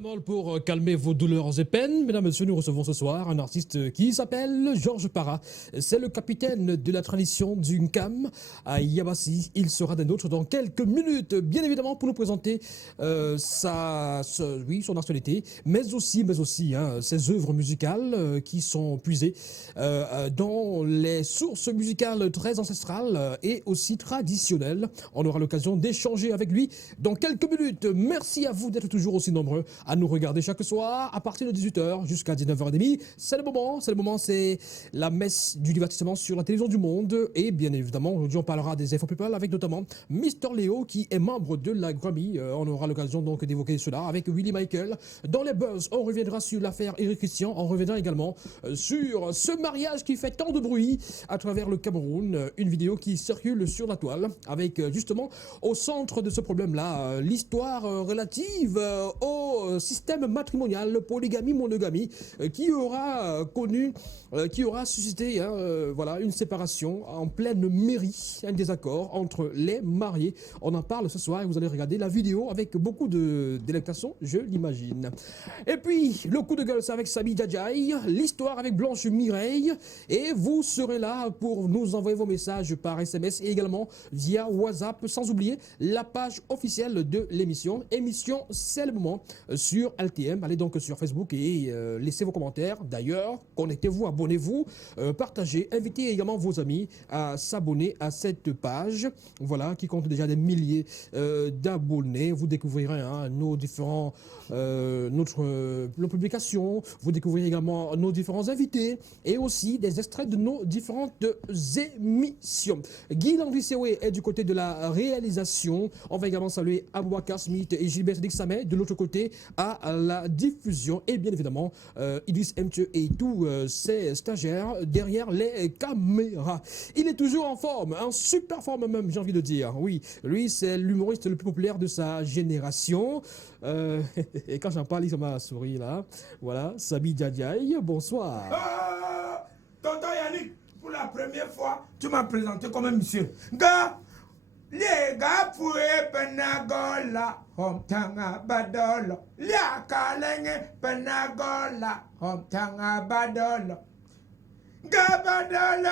Tylenol pour calmer vos douleurs et peines. Mesdames et messieurs, nous recevons ce soir un artiste qui s'appelle Georges Para. C'est le capitaine de la tradition du Nkam à Yabassi. Il sera des nôtres dans quelques minutes, bien évidemment, pour nous présenter son actualité, mais aussi ses œuvres musicales qui sont puisées dans les sources musicales très ancestrales et aussi traditionnelles. On aura l'occasion d'échanger avec lui dans quelques minutes. Merci à vous d'être toujours aussi nombreux à nous regarder chaque soir à partir de 18h jusqu'à 19h30. C'est le moment, c'est la messe du divertissement sur la télévision du monde. Et bien évidemment, aujourd'hui, on parlera des Info People avec notamment Mister Léo qui est membre de la Grammy. On aura l'occasion donc d'évoquer cela avec Willie Michael. Dans les buzz, on reviendra sur l'affaire Eric Christian. On reviendra également sur ce mariage qui fait tant de bruit à travers le Cameroun. Une vidéo qui circule sur la toile avec justement au centre de ce problème-là l'histoire relative au système matrimonial, polygamie, monogamie, qui aura suscité une séparation en pleine mairie, un désaccord entre les mariés. On en parle ce soir et vous allez regarder la vidéo avec beaucoup de délectation, je l'imagine. Et puis, le coup de gueule, c'est avec Sami Djadjaï, l'histoire avec Blanche Mireille, et vous serez là pour nous envoyer vos messages par SMS et également via WhatsApp, sans oublier la page officielle de l'émission. Émission, c'est le moment sur LTM. Allez donc sur Facebook et laissez vos commentaires. D'ailleurs, connectez-vous, abonnez-vous, partagez, invitez également vos amis à s'abonner à cette page. Voilà, qui compte déjà des milliers d'abonnés. Vous découvrirez nos publications. Vous découvrirez également nos différents invités et aussi des extraits de nos différentes émissions. Guy Landry-Sewé est du côté de la réalisation. On va également saluer Abouakar Smith et Gilbert Dixamé de l'autre côté à la diffusion. Et bien évidemment, Idriss Mthieu et tous ses stagiaires derrière les caméras. Il est toujours en forme, en super forme même, j'ai envie de dire. Oui, lui, c'est l'humoriste le plus populaire de sa génération. Et quand j'en parle, il m'a souri là. Voilà, Sami Djadjaï, bonsoir. Tonton Yannick, pour la première fois, tu m'as présenté comme un monsieur. Gars, les gars pouvaient penagola, homtanga badolo. Les kalenge penagola, homtanga badolo. Gars badolo,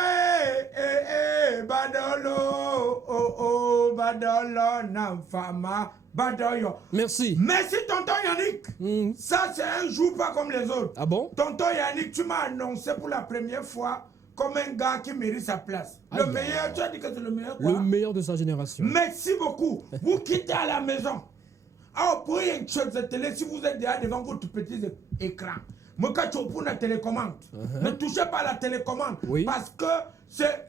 badolo, badolo, namfama. Badoyo. Merci. Merci, tonton Yannick. Ça, c'est un jour pas comme les autres. Ah bon? Tonton Yannick, tu m'as annoncé pour la première fois comme un gars qui mérite sa place. Le meilleur, tu as dit que c'est le meilleur quoi? Le meilleur de sa génération. Merci beaucoup. Vous quittez à la maison. Alors, pour une chose de télé, si vous êtes déjà devant votre petit écran, pour la télécommande. Ne touchez pas à la télécommande. Oui. Parce que c'est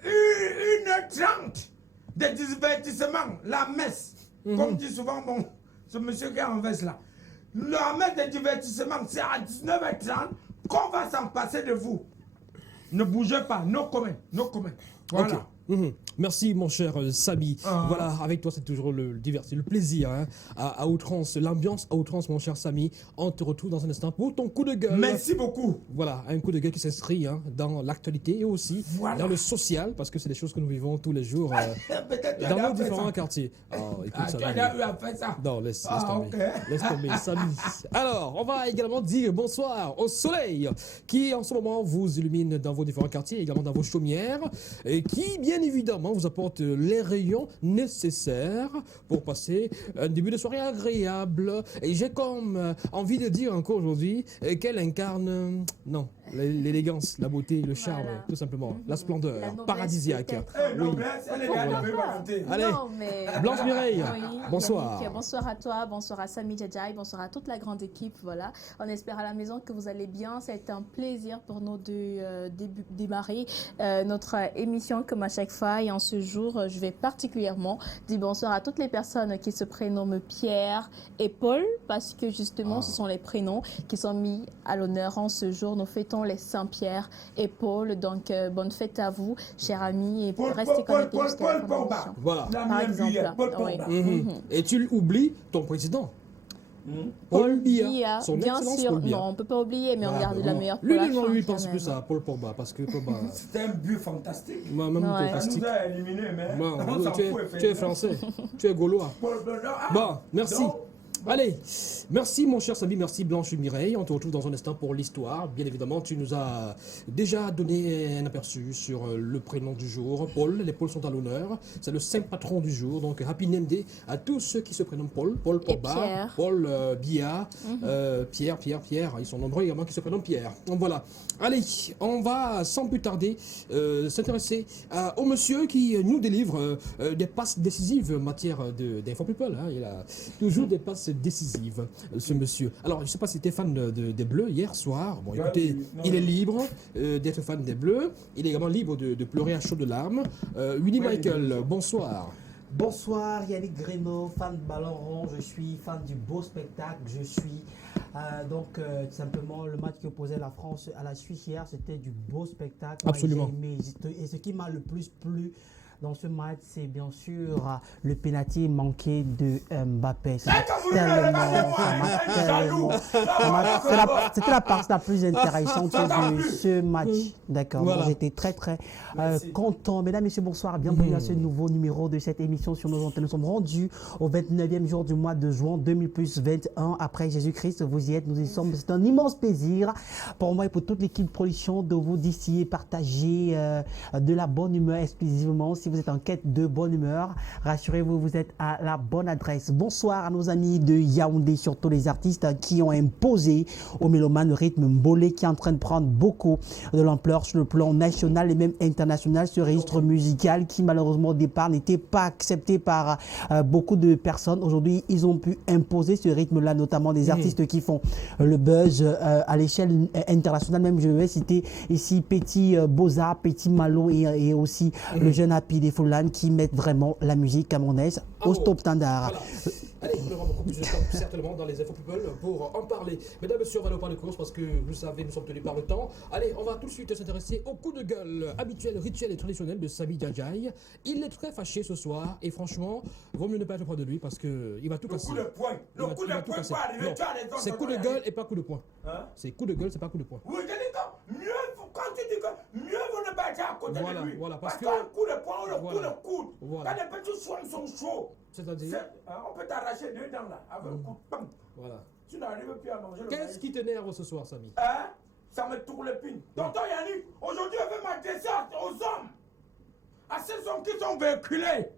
1h30 de divertissement, la messe. Comme dit souvent ce monsieur qui est en veste là. La messe de divertissement, c'est à 19h30 qu'on va s'en passer de vous. Ne bougez pas, no comment. Voilà. Okay. Merci mon cher Sami. Voilà, avec toi c'est toujours le plaisir à outrance, l'ambiance à outrance mon cher Sami. On te retrouve dans un instant pour ton coup de gueule. Merci beaucoup. Voilà, un coup de gueule qui s'inscrit dans l'actualité et aussi dans le social parce que c'est des choses que nous vivons tous les jours dans nos différents quartiers. Oh, écoute, tu as eu à faire ça? Non, laisse tomber. Laisse tomber, Sami. Alors, on va également dire bonsoir au soleil qui en ce moment vous illumine dans vos différents quartiers, également dans vos chaumières et qui bien évidemment vous apporte les rayons nécessaires pour passer un début de soirée agréable. Et j'ai comme envie de dire encore aujourd'hui qu'elle incarne l'élégance, la beauté, le charme, tout simplement, la splendeur paradisiaque. Oui. Allez, Blanche Mireille, bonsoir. Yannick, bonsoir à toi, bonsoir à Sami Djadjaï, bonsoir à toute la grande équipe. Voilà. On espère à la maison que vous allez bien. C'est un plaisir pour nous de démarrer notre émission comme à chaque fois. Et en ce jour, je vais particulièrement dire bonsoir à toutes les personnes qui se prénomment Pierre et Paul, parce que justement, ce sont les prénoms qui sont mis à l'honneur en ce jour. Nous fêtons les Saint-Pierre et Paul. Donc, bonne fête à vous, chers amis, et restez connectés jusqu'à la fin de l'émission. Voilà. Par exemple. Et tu oublies ton président. Paul Biya, son bien excellence sûr, Paul Biya. non, on ne peut pas oublier, mais on garde la meilleure pour Lui, la non, fin, lui, il pense quand plus même. à Paul Pogba, parce que Pogba... C'était un but fantastique. Même Ouais. Ça fantastique. nous a éliminés, mais on s'en fout. Tu es français, tu es gaulois. Bon, merci. Donc, Allez, merci mon cher Samy, merci Blanche et Mireille. On te retrouve dans un instant pour l'histoire. Bien évidemment, tu nous as déjà donné un aperçu sur le prénom du jour, Paul. Les Pauls sont à l'honneur. C'est le saint patron du jour. Donc, Happy Name Day à tous ceux qui se prénomment Paul. Paul Pogba, Pierre. Paul Bia, Pierre. Ils sont nombreux également qui se prénomment Pierre. Donc voilà. Allez, on va sans plus tarder s'intéresser au monsieur qui nous délivre des passes décisives en matière d'info people. Hein. Il a toujours des passes décisive, ce monsieur. Alors, je ne sais pas si tu es fan des Bleus hier soir. Bon, écoutez, il est libre d'être fan des Bleus. Il est également libre de pleurer à chaudes larmes. Winnie Michael, bonsoir. Bonsoir Yannick Grénaud, fan de Ballon Rond, je suis fan du beau spectacle, je suis tout simplement le match qui opposait la France à la Suisse hier, c'était du beau spectacle. Absolument. J'ai aimé. Et ce qui m'a le plus plu dans ce match, c'est bien sûr le pénalty manqué de Mbappé. C'était la partie la plus intéressante de ce match. D'accord, Voilà. j'étais très content. Mesdames, Messieurs, bonsoir. Bienvenue à ce nouveau numéro de cette émission sur nos antennes. Nous sommes rendus au 29e jour du mois de juin 2021 après Jésus-Christ. Vous y êtes, nous y sommes. C'est un immense plaisir pour moi et pour toute l'équipe de production de vous d'ici et partager de la bonne humeur exclusivement. Si vous êtes en quête de bonne humeur, rassurez-vous, vous êtes à la bonne adresse. Bonsoir à nos amis de Yaoundé, surtout les artistes qui ont imposé aux mélomanes le rythme mbolé qui est en train de prendre beaucoup de l'ampleur sur le plan national et même international. Ce registre musical qui malheureusement au départ n'était pas accepté par beaucoup de personnes. Aujourd'hui, ils ont pu imposer ce rythme-là, notamment des artistes qui font le buzz à l'échelle internationale. Même je vais citer ici Petit Boza, Petit Malo et aussi le jeune Happy des Fullan qui mettent vraiment la musique camerounaise au stop standard. Voilà. Allez, on aura beaucoup plus de temps certainement dans les infos people pour en parler. Mesdames et messieurs, on va aller au pas de course parce que vous le savez, nous sommes tenus par le temps. Allez, on va tout de suite s'intéresser au coup de gueule habituel, rituel et traditionnel de Samy Djadjaï. Il est très fâché ce soir et franchement, vaut mieux ne pas être près de lui parce qu'il va tout casser. Le coup de poing. Le coup de poing va arriver. Non, c'est coup de gueule et pas coup de poing. Hein? C'est coup de gueule, c'est pas coup de poing. Oui, je dis que mieux, quand tu dis que mieux vaut ne pas être à côté Voilà, de lui. voilà, parce que- qu'un coup de poing ou le Voilà. coup de coude, Voilà. quand les petits soins sont chauds, C'est-à-dire, on peut t'arracher deux dents là, avec un coup de poing. voilà. Tu n'arrives plus à manger le Qu'est-ce maïs. qui t'énerve ce soir, Samy? Hein? Ça me tourne l'épine. Tonton Yannick, aujourd'hui, je vais m'adresser aux hommes. À ces hommes qui sont véhiculés.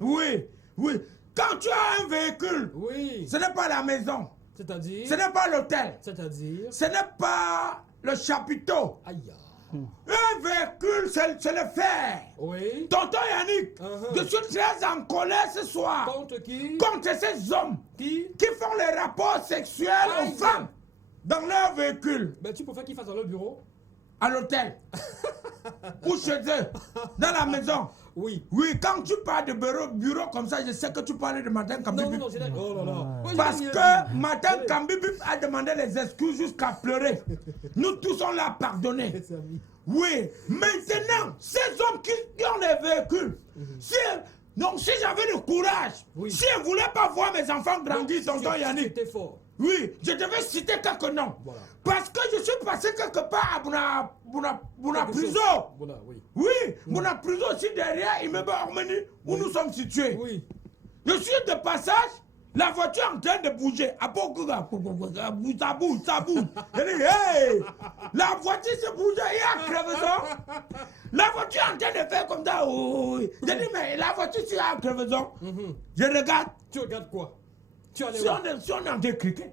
Oui, oui. Quand tu as un véhicule, Oui. ce n'est pas la maison, C'est-à-dire, ce n'est pas l'hôtel, c'est-à-dire, ce n'est pas le chapiteau. aïe. Un véhicule, c'est le fer. Oui. Tonton Yannick, je suis très en colère ce soir Contre qui? contre ces hommes Qui? qui font les rapports sexuels Aïe. aux femmes dans leur véhicule, Ben, tu préfères qu'il fasse dans le bureau? à l'hôtel ou chez eux, dans la maison. Oui. Oui, quand tu parles de bureau comme ça, je sais que tu parles de Madame Kambi. Non, j'ai oh là là. Ouais, j'ai Parce rien que dit. Madame Ouais. Kambi a demandé les excuses jusqu'à pleurer. Nous tous on l'a pardonné. Samy. Oui, maintenant, ces hommes qui ont les véhicules, donc si j'avais le courage, Oui. si je ne voulais pas voir mes enfants grandir, tonton Yannick, C'était fort. oui, je devais citer quelques noms. Voilà. Parce que je suis passé quelque part à Bouna Quelque chose. Prison. Voilà, oui. Oui, Bouna Prison aussi derrière, il me va Ormeni, où nous sommes situés. Oui. Je suis de passage, la voiture est en train de bouger. À Bokuga, ça bouge, ça bouge. Je dis, hey, la voiture se bouge, il y a crevaison. La voiture est en train de faire comme ça. Oh, oui. Je dis, mais la voiture, s'il y a crevaison, je regarde. Tu regardes quoi? Tu allais Si on est en train de cliquer,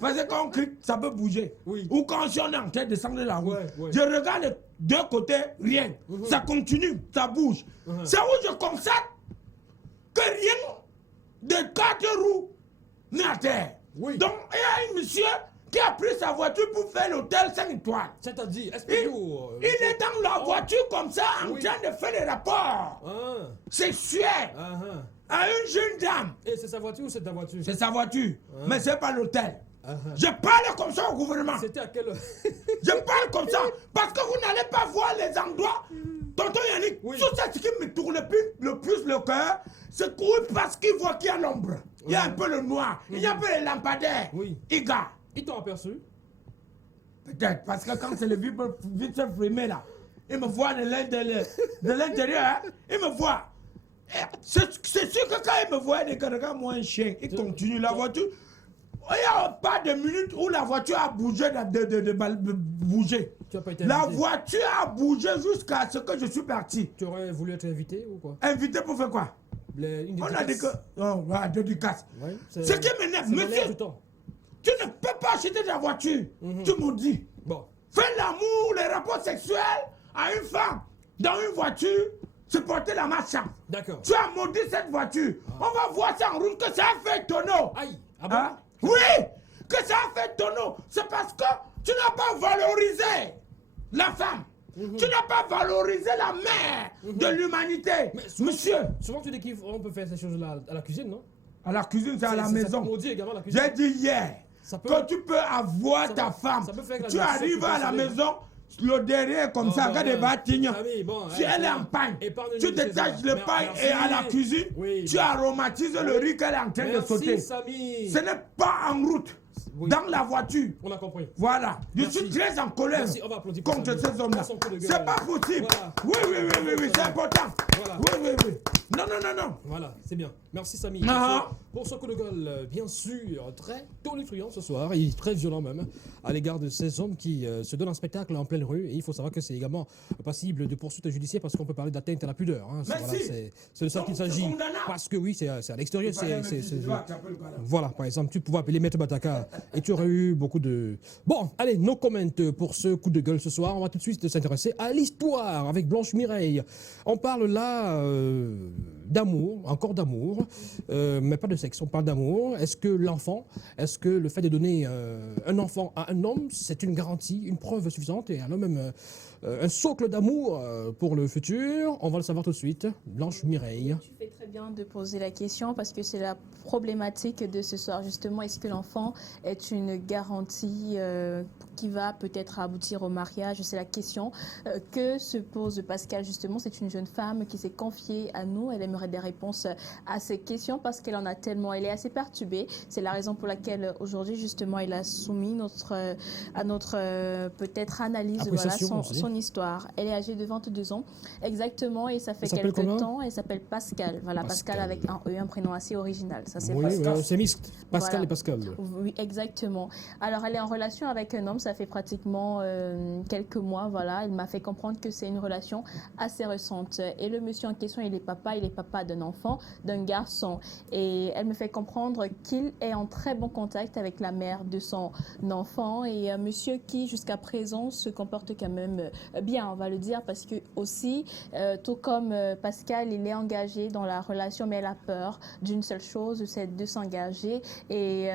parce que quand on clique, ça peut bouger. Oui. Ou quand si on est en train de descendre la route, Ouais, ouais. je regarde les deux côtés, rien. Ça continue, ça bouge. C'est où je constate que rien de quatre roues n'est à terre. Oui. Donc, il y a un monsieur qui a pris sa voiture pour faire l'hôtel 5 étoiles. C'est-à-dire, Il, explique-nous. il est dans la voiture comme ça, en Oui. train de faire des rapports Ah, sexuels ah, ah. à une jeune dame. Et c'est sa voiture ou c'est ta voiture? C'est sa voiture, mais c'est pas l'hôtel. Ah, ah. Je parle comme ça au gouvernement. C'était à quelle heure? Je parle comme ça parce que vous n'allez pas voir les endroits. Tonton Yannick, Oui. tout ça, ce qui me tourne le plus le cœur, c'est que parce qu'il voit qu'il y a l'ombre. Il y a un peu le noir, il y a un peu les lampadaires. Oui. Iga. Ils t'ont aperçu? Peut-être, parce que quand c'est le vite frimé là, il me voit de l'intérieur, hein, il me voit. C'est sûr que quand il me voit, regarde moi un chien, il continue la voiture. Il n'y a pas de minute où la voiture a bougé de bouger. Tu as pas été La invité. voiture a bougé jusqu'à ce que je suis parti. Tu aurais voulu être invité ou quoi? Invité pour faire quoi? Une On a dit que... Oh, ouais, dédicace. Ouais, Ce qui m'énerve, c'est l'air monsieur, du temps. tu ne peux pas acheter ta voiture. Tu me dis. Bon, Faire l'amour, les rapports sexuels à une femme dans une voiture, se porter la marche. d'accord. Tu as maudit cette voiture. On va voir ça en route que ça a fait tonneau. Aïe, ah bon? Hein? Oui, que ça a fait tonneau. C'est parce que tu n'as pas valorisé la femme. Tu n'as pas valorisé la mère de l'humanité. Mais souvent- Monsieur, Souvent tu dis qu'on peut faire ces choses-là à la cuisine, non? à la cuisine, c'est à la Ça maison. maudit également la cuisine. J'ai dit hier Ça peut- que tu peux avoir ça ta peut- femme. ça peut faire que la Tu nourriture arrives peut à la passer. maison, le derrière comme ça, regarde les bâtiments. Camille, bon, Si elle est en paille, épargne-nous tu de ces détaches heures. le Mer- paille merci. et à la cuisine, Oui, tu merci. aromatises le riz qu'elle est en train de sauter. Merci, Samy. Ce n'est pas en route, Oui. dans la voiture. On a compris. Voilà, je Merci. suis très en colère Merci, on va applaudir pour contre Samy. ces hommes-là. Prends son coup de gueule. C'est pas possible. Voilà. Oui, c'est important. Voilà. Oui. Non. Voilà, c'est bien. Merci Samy. Ah. Pour ce coup de gueule, bien sûr, très tonitruant ce soir, et très violent même, à l'égard de ces hommes qui se donnent un spectacle en pleine rue. Et il faut savoir que c'est également passible de poursuite judiciaire parce qu'on peut parler d'atteinte à la pudeur. Hein. Merci. C'est de ça Donc, qu'il c'est s'agit. condamnable. Parce que oui, c'est à l'extérieur. Il fallait un petit doigt qui appelle quoi, là. Voilà, par exemple, tu pouvais appeler Maître Bataka et tu aurais eu beaucoup de... Bon, allez, no comment pour ce coup de gueule ce soir. On va tout de suite s'intéresser à l'histoire avec Blanche Mireille. On parle là d'amour, encore d'amour, mais pas de sexe, on parle d'amour. Est-ce que le fait de donner un enfant à un homme, c'est une garantie, une preuve suffisante et alors même un socle d'amour pour le futur? On va le savoir tout de suite. Blanche Mireille. Tu fais très bien de poser la question parce que c'est la problématique de ce soir. Justement, est-ce que l'enfant est une garantie qui va peut-être aboutir au mariage? C'est la question que se pose Pascal. Justement, c'est une jeune femme qui s'est confiée à nous. Elle aimerait des réponses à ces questions parce qu'elle en a tellement. Elle est assez perturbée. C'est la raison pour laquelle aujourd'hui, justement, elle a soumis à notre peut-être analyse, voilà, Appréciation aussi. son histoire. Elle est âgée de 22 ans, exactement, et ça fait Elle s'appelle quelques comment? temps. Elle s'appelle Pascal. Voilà, Pascal avec un E, un prénom assez original. Ça, c'est Oui, Pascal. c'est mixte. Pascal Voilà. et Pascal. Oui, exactement. Alors, elle est en relation avec un homme, ça fait pratiquement quelques mois, voilà. Elle m'a fait comprendre que c'est une relation assez récente. Et le monsieur en question, il est papa d'un enfant, d'un garçon. Et elle me fait comprendre qu'il est en très bon contact avec la mère de son enfant et un monsieur qui, jusqu'à présent, se comporte quand même bien, on va le dire, parce que aussi, tout comme Pascal, il est engagé dans la relation, mais elle a peur d'une seule chose, c'est de s'engager et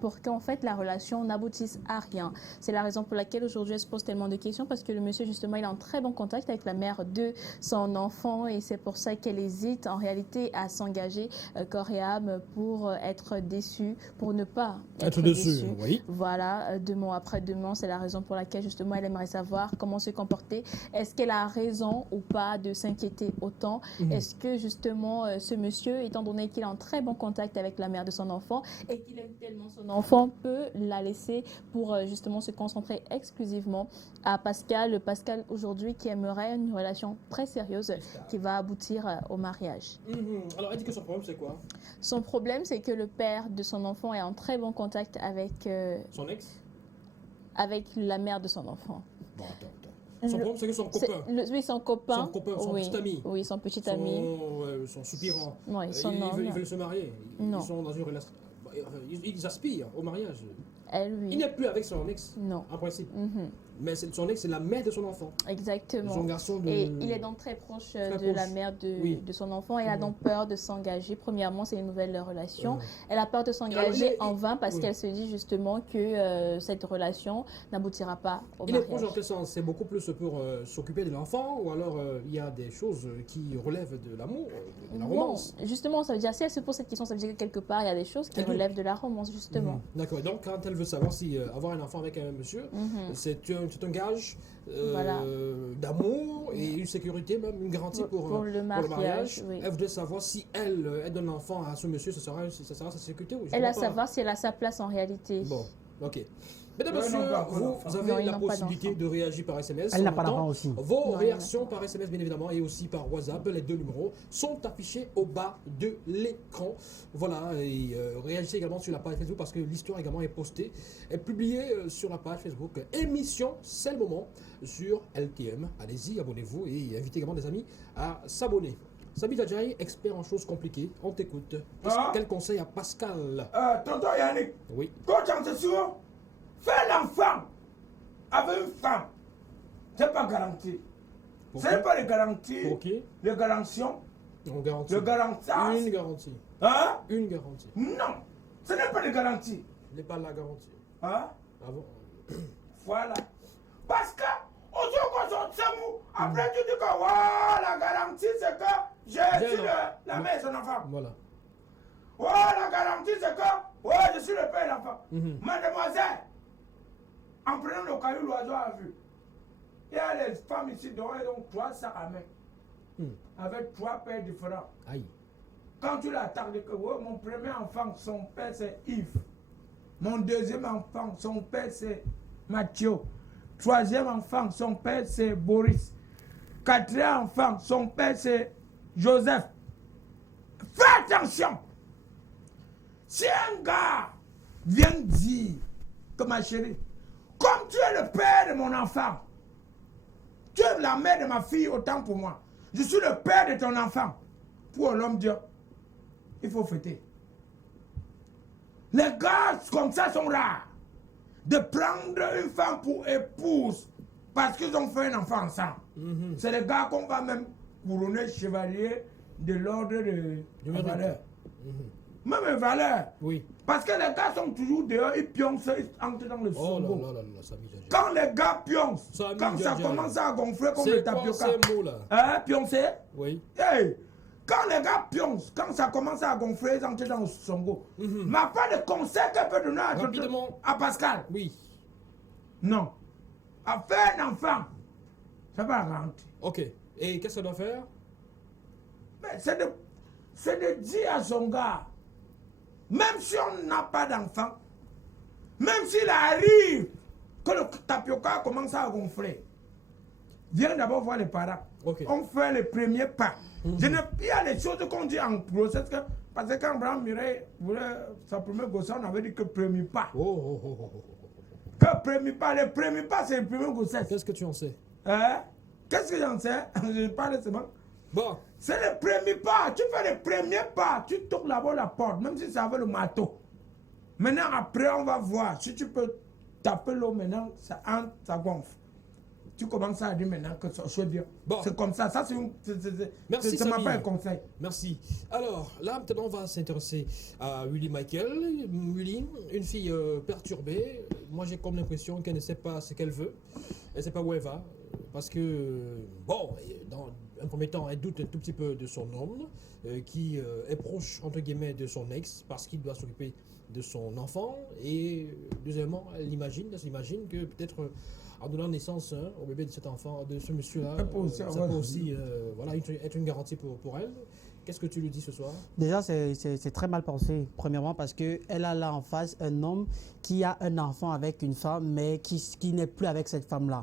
pour qu'en fait la relation n'aboutisse à rien. C'est la raison pour laquelle aujourd'hui elle se pose tellement de questions parce que le monsieur justement il est en très bon contact avec la mère de son enfant et c'est pour ça qu'elle hésite en réalité à s'engager corps et âme pour être déçue, pour ne pas être dessus, déçue. oui. Voilà, demain après demain, c'est la raison pour laquelle justement elle aimerait savoir comment se comporter. Est-ce qu'elle a raison ou pas de s'inquiéter autant? Est-ce que justement ce monsieur, étant donné qu'il est en très bon contact avec la mère de son enfant et qu'il aime tellement son enfant, peut la laisser pour justement se concentrer exclusivement à Pascal. Pascal aujourd'hui qui aimerait une relation très sérieuse qui va aboutir au mariage. Alors, elle dit que son problème, c'est quoi? Son problème, c'est que le père de son enfant est en très bon contact Son ex? avec la mère de son enfant. Bon, attends. Son problème, c'est que son copain. Oui, son copain. Son copain, son oui. petit ami. Oui, son petit ami. Son soupirant. Oui, son ils homme. veulent se marier. Non. Ils sont dans une relation. Ils aspirent au mariage. Elle, oui. Il n'est plus avec son ex, Non. en principe. Mhm. Mais son ex, c'est la mère de son enfant. Exactement. Son garçon de... Et il est donc très proche de proche. la mère de, Oui. de son enfant. Elle a donc peur de s'engager. Premièrement, c'est une nouvelle relation. Ouais. Elle a peur de Alors, s'engager en vain parce oui. qu'elle se dit justement que cette relation n'aboutira pas au Il est mariage. proche dans quel sens? C'est beaucoup plus pour s'occuper de l'enfant ou alors il y a des choses qui relèvent de l'amour, de la Non, romance? justement, ça veut dire, si elle se pose cette question, ça veut dire que quelque part, il y a des choses qui Elle doute. relèvent de la romance, justement. D'accord. Donc, quand elle veut savoir si avoir un enfant avec un monsieur, Mhm. c'est un gage Voilà. d'amour et une sécurité, même une garantie pour le mariage, oui. Elle voudrait savoir si elle donne l'enfant à ce monsieur, ça sera sa sécurité ou je Elle a comprends pas. savoir si elle a sa place en réalité. Bon, ok. Mesdames, Ouais, messieurs, non, pas encore vous d'enfant. avez Non, ils la n'ont pas possibilité d'enfant. de réagir par SMS. Elle n'a On pas attend d'enfant aussi. Vos Non, réactions par SMS, bien évidemment, et aussi par WhatsApp. Les deux numéros sont affichés au bas de l'écran. Voilà, et réagissez également sur la page Facebook parce que l'histoire également est postée, est publiée sur la page Facebook. Émission, c'est le moment sur LTM. Allez-y, abonnez-vous et invitez également des amis à s'abonner. Samy Djadjaï, expert en choses compliquées, on t'écoute. Ah. Quel conseil à Pascal? Tonton Yannick, Oui. quand tu es sûr, fais l'enfant avec une femme. C'est pas garanti. Pour Ce qui? n'est pas les garanties. Pour qui? Les garantions. On garantit. Le garantage. Une garantie. Hein? Une garantie. Non. Ce n'est pas des garanties. Je n'ai pas la garantie. Hein? Ah bon? Voilà. Parce que, après tu dis que wow, la garantie c'est que je suis la mère et son enfant. Voilà. Oh, la garantie c'est que ouais, je suis le père et l'enfant. Mademoiselle, en prenant le caillou, l'oiseau a vu. Il y a les femmes ici dont elles ont 3 sacs à main. Avec 3 pères différents. Aïe. Quand tu l'attaques, que ouais, mon premier enfant, son père c'est Yves. Mon deuxième enfant, son père c'est Mathieu. Troisième enfant, son père c'est Boris. Quatrième enfant, son père c'est Joseph. Fais attention. Si un gars vient dire que ma chérie, comme tu es le père de mon enfant, tu es la mère de ma fille autant pour moi. Je suis le père de ton enfant. Pour l'homme Dieu, il faut fêter. Les gars comme ça sont rares. De prendre une femme pour épouse parce qu'ils ont fait un enfant ensemble. C'est les gars qu'on va même couronner chevalier de l'ordre de valeur. Même valeur. Oui. Parce que les gars sont toujours dehors, ils pioncent, ils entrent dans le Oh là songo. là là là, Samy Djadjaï. Quand les gars pioncent, Samy quand ça Djadjaï. commence à gonfler comme le C'est quoi tapioca. ces mots-là? Hein, pioncer? Oui. Hey, quand les gars pioncent, quand ça commence à gonfler, ils entrent dans le songo. Ma pas de conseil qu'elle peut donner Rapidement. à Pascal. Oui. Non. À faire un enfant, ça va rentrer. Ok. Et qu'est-ce que ça doit faire? Mais c'est de dire à son gars, même si on n'a pas d'enfant, même s'il arrive que le tapioca commence à gonfler, viens d'abord voir les parents. Ok. On fait les premiers pas. Il y a des choses qu'on dit en process, parce que quand Abraham Mireille voulait sa première gosse, on avait dit que premier pas. Oh, oh, oh, oh, oh. Que premier pas, le premier pas c'est le premier grossesse. Qu'est-ce que tu en sais? Hein? Qu'est-ce que j'en sais? Je parle seulement. Bon. C'est le premier pas. Tu fais le premier pas. Tu toques d'abord la porte, même si c'est avec le marteau. Maintenant, après, on va voir. Si tu peux taper l'eau maintenant, ça entre, ça gonfle. Tu commences à dire maintenant que ça soit bien. Bon. C'est comme ça. Ça, c'est Merci, ça m'a Samy. pas un conseil. Merci. Alors, là, maintenant, on va s'intéresser à Willy Michael. Willy, une fille perturbée. Moi, j'ai comme l'impression qu'elle ne sait pas ce qu'elle veut. Elle ne sait pas où elle va. Parce que, bon, dans un premier temps, elle doute un tout petit peu de son homme, qui est proche, entre guillemets, de son ex, parce qu'il doit s'occuper de son enfant. Et deuxièmement, elle s'imagine que peut-être en donnant naissance au bébé de cet enfant, de ce monsieur-là, Ça peut aussi ça avoir- peut aussi voilà, être une garantie pour elle. Qu'est-ce que tu lui dis ce soir? Déjà, c'est très mal pensé, premièrement, parce qu'elle a là en face un homme qui a un enfant avec une femme, mais qui n'est plus avec cette femme-là.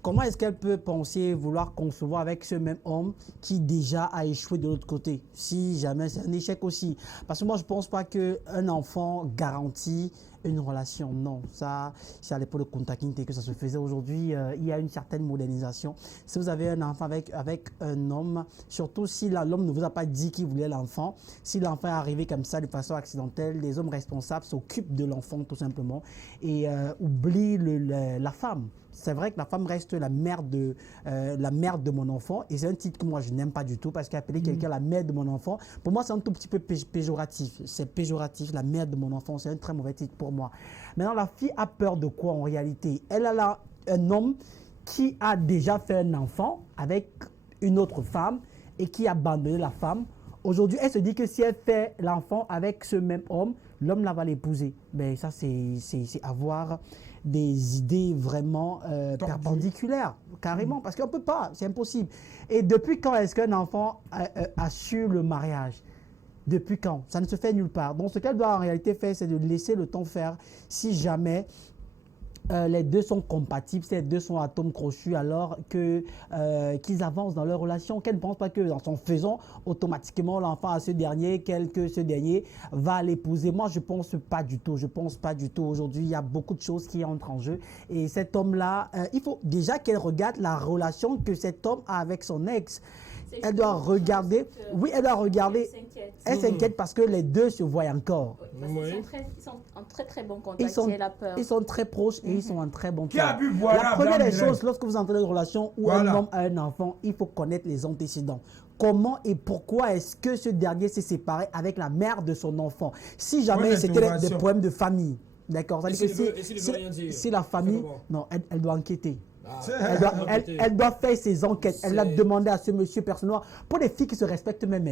Comment est-ce qu'elle peut penser vouloir concevoir avec ce même homme qui déjà a échoué de l'autre côté? Si jamais c'est un échec aussi. Parce que moi, je ne pense pas qu'un enfant garantit une relation. Non, ça, c'est à l'époque de Kunta Kinte que ça se faisait. Aujourd'hui, il y a une certaine modernisation. Si vous avez un enfant avec un homme, surtout si l'homme ne vous a pas dit qu'il voulait l'enfant, si l'enfant est arrivé comme ça de façon accidentelle, les hommes responsables s'occupent de l'enfant tout simplement et oublient la femme. C'est vrai que la femme reste la mère de mon enfant et c'est un titre que moi je n'aime pas du tout parce qu'appeler quelqu'un la mère de mon enfant, pour moi c'est un tout petit peu péjoratif. C'est péjoratif, la mère de mon enfant, c'est un très mauvais titre pour moi. Maintenant, la fille a peur de quoi en réalité? Elle a là un homme qui a déjà fait un enfant avec une autre femme et qui a abandonné la femme. Aujourd'hui, elle se dit que si elle fait l'enfant avec ce même homme, l'homme là va l'épouser. Mais ça, c'est avoir des idées vraiment perpendiculaires, carrément, parce qu'on ne peut pas, c'est impossible. Et depuis quand est-ce qu'un enfant assure le mariage? Depuis quand? Ça ne se fait nulle part. Donc, ce qu'elle doit en réalité faire, c'est de laisser le temps faire si jamais les deux sont compatibles, si les deux sont atomes crochus, alors qu'ils avancent dans leur relation, qu'elle ne pense pas que dans son faisant, automatiquement, l'enfant à ce dernier, que ce dernier va l'épouser. Moi, je ne pense pas du tout. Je pense pas du tout. Aujourd'hui, il y a beaucoup de choses qui entrent en jeu. Et cet homme-là, il faut déjà qu'elle regarde la relation que cet homme a avec son ex. Elle doit regarder. Oui, elle doit regarder. Elle s'inquiète parce que les deux se voient encore. Oui, ils sont en très très bon contact. Elle a peur. Ils sont très proches et ils sont en très bon Qui a terme. bu boire La première des choses, lorsque vous entrez dans une relation où Voilà. un homme a un enfant, il faut connaître les antécédents. Comment et pourquoi est-ce que ce dernier s'est séparé avec la mère de son enfant? Si jamais c'était des problèmes de famille, d'accord? Si la famille, non, elle doit enquêter. Elle doit faire ses enquêtes. Elle a demandé à ce monsieur personne noir. Pour les filles qui se respectent même,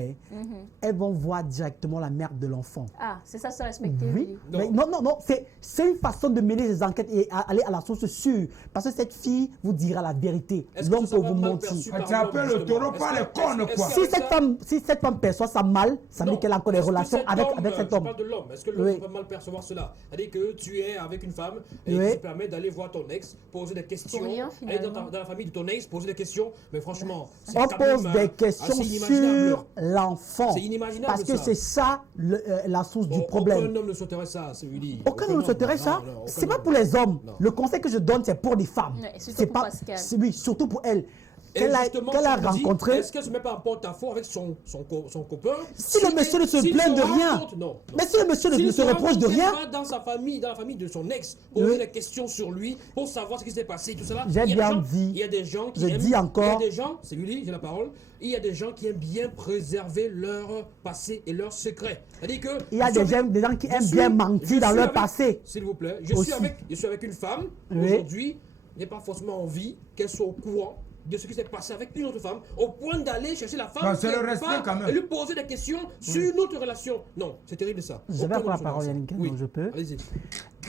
elles vont voir directement la mère de l'enfant. Ah, c'est ça, se respecter. Oui, mais non, c'est une façon de mener les enquêtes et aller à la source sûre. Parce que cette fille vous dira la vérité. L'homme peut vous mentir. Tu appelles le taureau par les cornes, quoi. Si cette femme perçoit ça mal, ça veut dire qu'elle a encore des relations avec cet homme. Je parle de l'homme. Est-ce que l'homme peut mal percevoir cela? C'est-à-dire que tu es avec une femme et qui te permet d'aller voir ton ex, poser des questions. Aller dans la famille de ton ex, poser des questions, mais franchement, on pose des questions sur l'enfant. C'est inimaginable. Parce que c'est ça la source du problème. Aucun homme ne souhaiterait ça, c'est Willy. Aucun homme ne souhaiterait ça. C'est pas pour les hommes. Le conseil que je donne, c'est pour les femmes. C'est pas Pascal. Oui, surtout pour elle. Qu'elle a rencontré. Est-ce qu'elle se met pas en porte-à-faux avec son copain? Si le monsieur ne se plaint de rien. Non. Mais si le monsieur ne se reproche de rien. Dans sa famille, dans la famille de son ex, poser des questions sur lui pour savoir ce qui s'est passé, tout cela. J'ai bien dit. Il y a des gens qui je dis encore. Il y a des gens, c'est lui, j'ai la parole. Il y a des gens qui aiment bien préserver leur passé et leurs secrets. C'est-à-dire que il y a des gens qui aiment bien mentir dans leur passé. S'il vous plaît, je suis avec une femme aujourd'hui, n'ai pas forcément envie qu'elle soit au courant de ce qui s'est passé avec une autre femme, au point d'aller chercher la femme et lui poser des questions sur notre relation. Non, c'est terrible ça. Je vais prendre la parole, Yannick, je peux. Allez-y.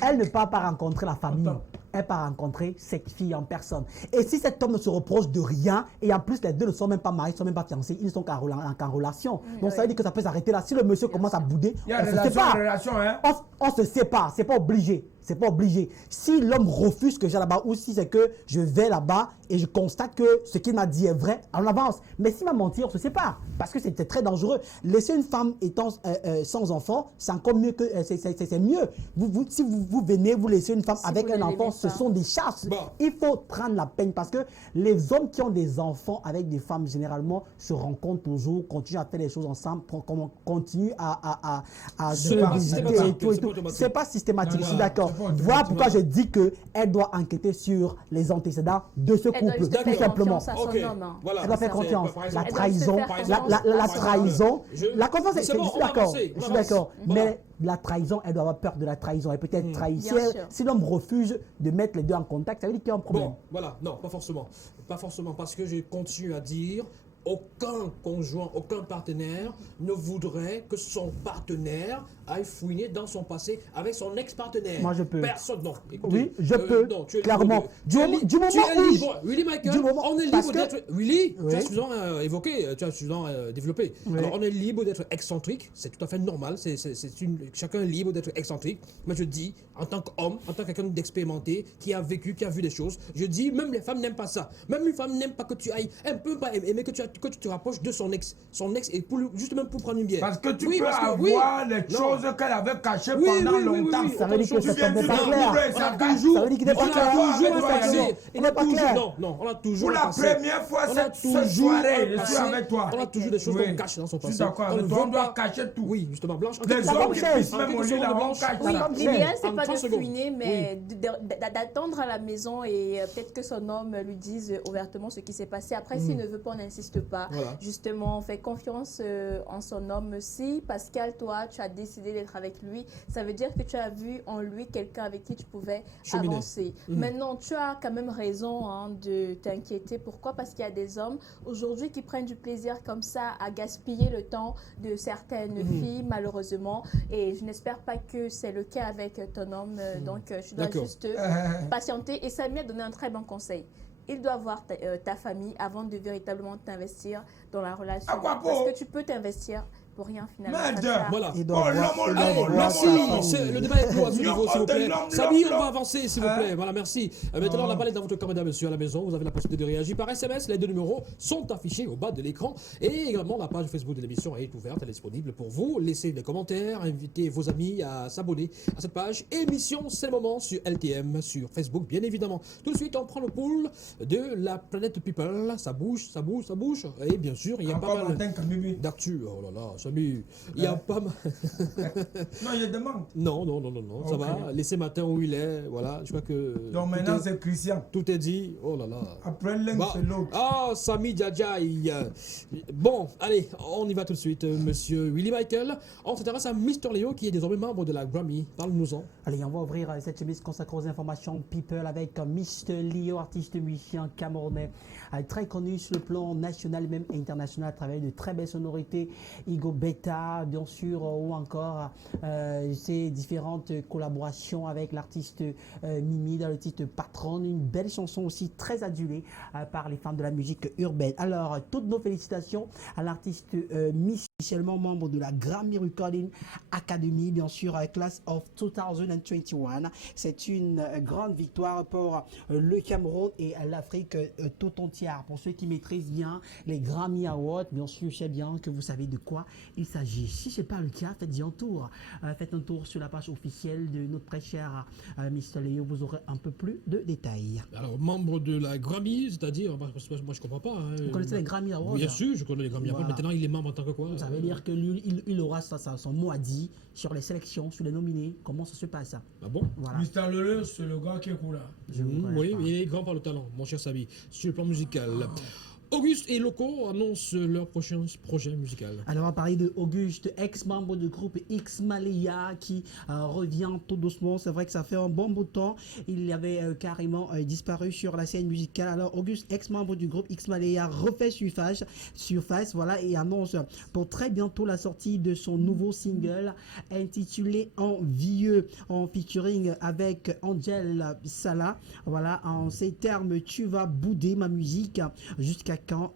Elle ne part pas rencontrer la famille. Elle part rencontrer cette fille en personne. Et si cet homme ne se reproche de rien, et en plus les deux ne sont même pas mariés, ne sont même pas fiancés, ils ne sont qu'en relation. Donc ça veut dire que ça peut s'arrêter là. Si le monsieur commence à bouder, on se sépare. C'est pas obligé. C'est pas obligé. Si l'homme refuse que j'aille là-bas, ou si c'est que je vais là-bas et je constate que ce qu'il m'a dit est vrai, on avance. Mais s'il m'a menti, on se sépare. Parce que c'était très dangereux. Laisser une femme étant sans enfant, c'est encore mieux que. C'est mieux. Si vous venez, vous laissez une femme avec un enfant, ce sont des chasses. Bon. Il faut prendre la peine parce que les hommes qui ont des enfants avec des femmes, généralement, se rencontrent toujours, continuent à faire les choses ensemble, continuent à se visiter et tout. C'est pas systématique, je suis d'accord. Voilà pourquoi je dis qu'elle doit enquêter sur les antécédents de ce couple, tout simplement. Elle doit faire confiance. La trahison, la trahison. La confiance, je suis d'accord. Mais la trahison, elle doit avoir peur de la trahison. Elle peut être trahie. Si l'homme refuse de mettre les deux en contact, ça veut dire qu'il y a un problème. Bon, voilà, non, pas forcément. Pas forcément, parce que je continue à dire aucun conjoint, aucun partenaire ne voudrait que son partenaire aille fouiner dans son passé avec son ex-partenaire. Moi, je peux. Personne, non. Écoutez, oui, je peux, non, tu es clairement. Du moment où... Willy Michael, on est libre d'être... Willy, tu as souvent évoqué, tu as souvent développé. Oui. Alors, on est libre d'être excentrique, c'est tout à fait normal. Chacun est libre d'être excentrique. Mais je dis, en tant qu'homme, en tant que quelqu'un d'expérimenté, qui a vécu, qui a vu des choses, je dis, même les femmes n'aiment pas ça. Même une femme n'aime pas que tu ailles un peu pas aimer que tu te rapproches de son ex. Son ex, et justement pour prendre une bière. Parce que tu peux avoir des choses qu'elle avait cachées pendant longtemps. Ça veut dire que ça n'est pas clair. Ça veut dire qu'il n'est pas clair. Il n'est pas clair. Non, on a toujours. Pour la première fois cette soirée, je suis avec toi. On a toujours des choses qu'on cache dans son passé. Je suis d'accord. On doit cacher tout. Oui, justement, Blanche. Les hommes qui puissent même au lit là, on cache ça. L'idéal, c'est pas de fouiner, mais d'attendre à la maison et peut-être que son homme lui dise ouvertement ce qui s'est passé. Après, s'il ne veut pas, on n'insiste pas. Justement, on fait confiance en son homme. Si, Pascal, toi, tu as décidé d'être avec lui, ça veut dire que tu as vu en lui quelqu'un avec qui tu pouvais avancer. Maintenant, tu as quand même raison de t'inquiéter. Pourquoi? Parce qu'il y a des hommes aujourd'hui qui prennent du plaisir comme ça à gaspiller le temps de certaines filles, malheureusement. Et je n'espère pas que c'est le cas avec ton homme. Donc, tu dois juste patienter. Et Samy a donné un très bon conseil. Il doit voir ta famille avant de véritablement t'investir dans la relation. Parce que tu peux t'investir, pour rien finalement. Merde. Ça sert. Voilà. Il doit Oh, voir- l'homme, il doit Allez, l'homme, voir merci. sa l'homme, famille. Le débat est clos à ce L'homme, niveau, s'il vous plaît. l'homme, Samy, on l'homme. va avancer, s'il vous plaît. Hein? Voilà, merci. Maintenant, la balle est dans votre camp, mesdames et messieurs, à la maison. Vous avez la possibilité de réagir par SMS. Les deux numéros sont affichés au bas de l'écran. Et également, la page Facebook de l'émission est ouverte. Elle est disponible pour vous. Laissez des commentaires. Invitez vos amis à s'abonner à cette page. Émission, c'est le moment sur LTM, sur Facebook, bien évidemment. Tout de suite, on prend le pouls de la planète People. Ça bouge, ça bouge, ça bouge. Et bien sûr, il y a Encore pas mal Martin Kabibi. d'actu. Oh là là, Samy. Il y a pas mal. Non, il demande. Non, non, non, non, non. Ça Ok. va. Laissez Martin où il est. Voilà, je crois que. Donc maintenant, c'est Christian. tout est dit. Oh là là. Après l'un, Bah, c'est l'autre. ah, Samy Djadjaï. Bon, allez, on y va tout de suite, monsieur Willy Michael. On s'intéresse à Mister Léo, qui est désormais membre de la Grammy. Parle-nous-en. Allez, on va ouvrir cette chemise consacrée aux informations People avec Mr. Leo, artiste musicien camerounais, très connu sur le plan national et même international à travers de très belles sonorités. Igo Beta, bien sûr, ou encore ses différentes collaborations avec l'artiste Mimi dans le titre Patron. Une belle chanson aussi très adulée par les fans de la musique urbaine. Alors, toutes nos félicitations à l'artiste Miss, officiellement membre de la Grammy Recording Academy, bien sûr, Class of 2021. C'est une grande victoire pour le Cameroun et l'Afrique tout entière. Pour ceux qui maîtrisent bien les Grammy Awards, bien sûr, je sais bien que vous savez de quoi il s'agit. Si ce n'est pas le cas, faites-y un tour. Faites un tour sur la page officielle de notre très cher Mr. Léo, vous aurez un peu plus de détails. Alors, membre de la Grammy, c'est-à-dire, moi je comprends pas. Hein. Vous connaissez les Grammy Awards? Bien sûr, je connais les Grammy Awards. Voilà. Maintenant, il est membre en tant que quoi? Ça veut dire que lui, il aura son mot à dire sur les sélections, sur les nominés, comment ça se passe. Ah bon? Voilà. Mister Lele, c'est le gars qui est cool là. Je vous connais Oui, pas. il est grand par le talent, mon cher Samy, sur le plan musical. Auguste et Loco annoncent leur prochain projet musical. Alors, on va parler de Auguste, ex-membre du groupe X Malaya, qui revient tout doucement. C'est vrai que ça fait un bon bout de temps. Il avait carrément disparu sur la scène musicale. Alors, Auguste, ex-membre du groupe X Malaya, refait surface, voilà, et annonce pour très bientôt la sortie de son nouveau single intitulé En Vieux, en featuring avec Angel Sala. Voilà, en ces termes, tu vas bouder ma musique jusqu'à quand?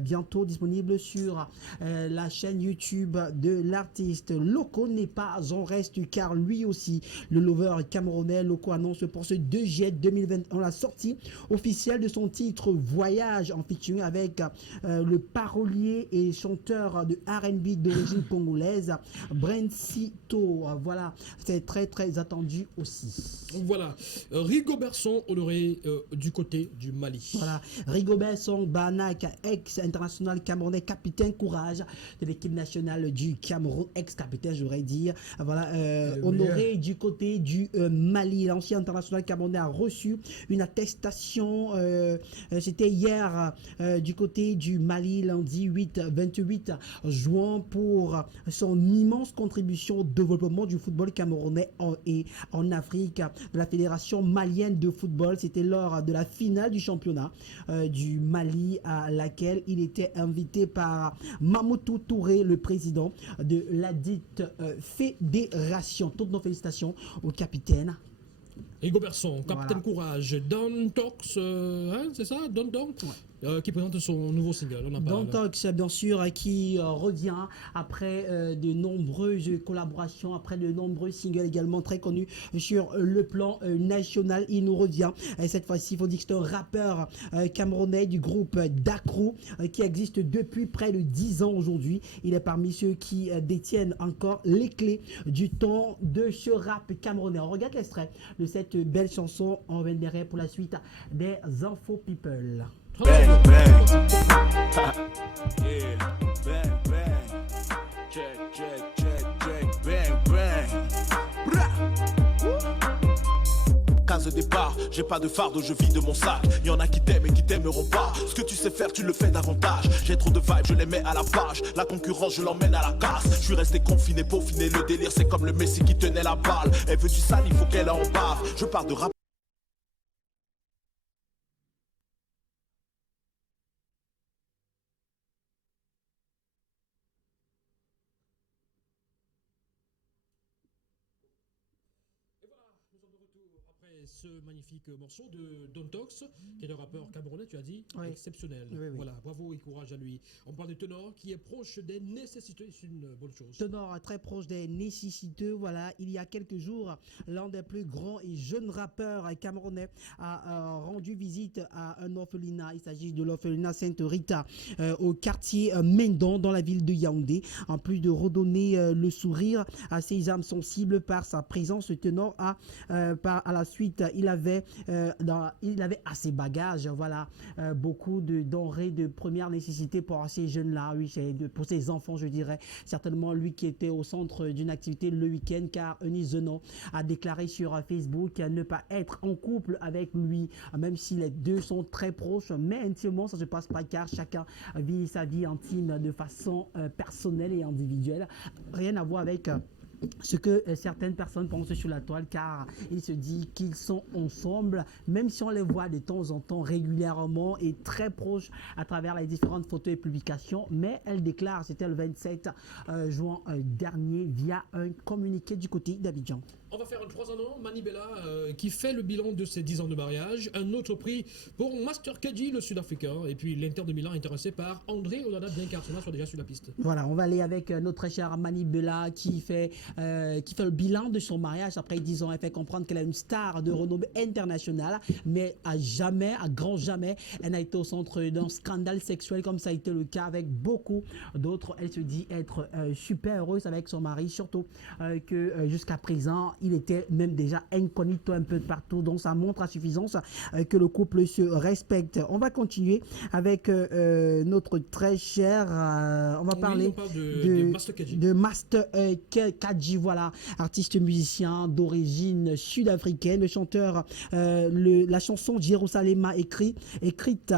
Bientôt disponible sur la chaîne YouTube de l'artiste. Loco n'est pas en reste car lui aussi, le lover camerounais Loco annonce pour ce 2 juillet 2021 la sortie officielle de son titre Voyage en featuring avec le parolier et chanteur de R&B d'origine congolaise Brencito. Voilà, c'est très très attendu aussi. Voilà, Rigobertson Honoré du côté du Mali. Voilà, Rigobert Song Banak, ex-international camerounais, capitaine courage de l'équipe nationale du Cameroun, ex-capitaine, j'aurais dit. Voilà, honoré du côté du Mali. L'ancien international camerounais a reçu une attestation, c'était hier, du côté du Mali, lundi 28 juin, pour son immense contribution au développement du football camerounais et en Afrique, de la Fédération malienne de football. C'était lors de la finale du championnat du Mali, à laquelle il était invité par Mamoutou Touré, le président de la dite fédération. Toutes nos félicitations au capitaine. Rigobertson, capitaine courage, Don Tox, hein, c'est ça, Don Tox, qui présente son nouveau single. On en parle. Don Tox, bien sûr, qui revient après de nombreuses collaborations, après de nombreux singles également très connus sur le plan national. Il nous revient. Et cette fois-ci, il faut dire que c'est un rappeur camerounais du groupe Dakrou qui existe depuis près de 10 ans aujourd'hui. Il est parmi ceux qui détiennent encore les clés du temps de ce rap camerounais. On regarde l'extrait de cette belle chanson. On reviendrait pour la suite des Info People. Bang, bang. Yeah, bang, bang. Check, check, check, check, bang, bang. Bra. Case de départ, j'ai pas de fardeau, je vis de mon sac. Y'en a qui t'aiment et qui t'aimeront pas. Ce que tu sais faire, tu le fais davantage. J'ai trop de vibes, je les mets à la page. La concurrence, je l'emmène à la casse. Je suis resté confiné, peaufiné, le délire, c'est comme le Messi qui tenait la balle. Elle veut du sale, il faut qu'elle en bave. Je pars de rap. ce magnifique morceau de Don Tox, qui est un rappeur camerounais, tu as dit, Oui. exceptionnel. Oui, oui. Voilà, bravo et courage à lui. On parle de ténor qui est proche des nécessités, c'est une bonne chose. Ténor très proche des nécessiteux. Voilà, il y a quelques jours, l'un des plus grands et jeunes rappeurs camerounais a rendu visite à un orphelinat. Il s'agit de l'orphelinat Sainte Rita au quartier Mendon dans la ville de Yaoundé. En plus de redonner le sourire à ses âmes sensibles par sa présence, ce ténor à la suite, il avait à ses bagages, voilà, beaucoup de denrées de première nécessité pour ces jeunes-là, oui, pour ces enfants, je dirais. Certainement lui qui était au centre d'une activité le week-end, car Eunice Zenon a déclaré sur Facebook ne pas être en couple avec lui, même si les deux sont très proches, mais intimement ça se passe pas, car chacun vit sa vie intime de façon personnelle et individuelle. Rien à voir avec ce que certaines personnes pensent sur la toile, car il se dit qu'ils sont ensemble, même si on les voit de temps en temps régulièrement et très proches à travers les différentes photos et publications. Mais elle déclare, c'était le 27 juin dernier, via un communiqué du côté d'Abidjan. On va faire un 3 ans, Manibella, qui fait le bilan de ses 10 ans de mariage. Un autre prix pour Master Kadji, le Sud-Africain. Et puis l'Inter de Milan intéressé par André Onana, bien qu'Arsenal soit déjà sur la piste. Voilà, on va aller avec notre très chère Manibella qui fait le bilan de son mariage. Après 10 ans, elle fait comprendre qu'elle est une star de renommée internationale, mais à grand jamais, elle n'a été au centre d'un scandale sexuel comme ça a été le cas avec beaucoup d'autres. Elle se dit être super heureuse avec son mari, surtout que jusqu'à présent, il était même déjà incognito un peu partout, donc ça montre à suffisance que le couple se respecte. On va continuer avec notre très cher, on va parler de Master Kadji, voilà, artiste musicien d'origine sud-africaine. Le chanteur, la chanson Jérusalem écrite,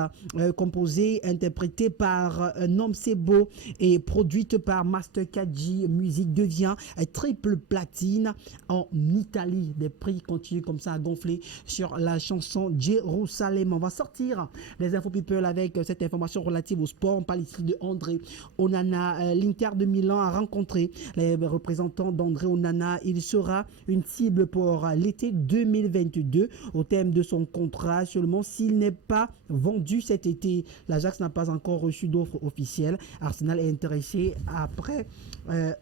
composée, interprétée par Nom Sebo et produite par Master Kadji Music, devient triple platine en Italie. Des prix continuent comme ça à gonfler sur la chanson Jérusalem. On va sortir les infos people avec cette information relative au sport. On parle ici de André Onana. L'Inter de Milan a rencontré les représentants d'André Onana. Il sera une cible pour l'été 2022 au terme de son contrat. Seulement s'il n'est pas vendu cet été, l'Ajax n'a pas encore reçu d'offre officielle. Arsenal est intéressé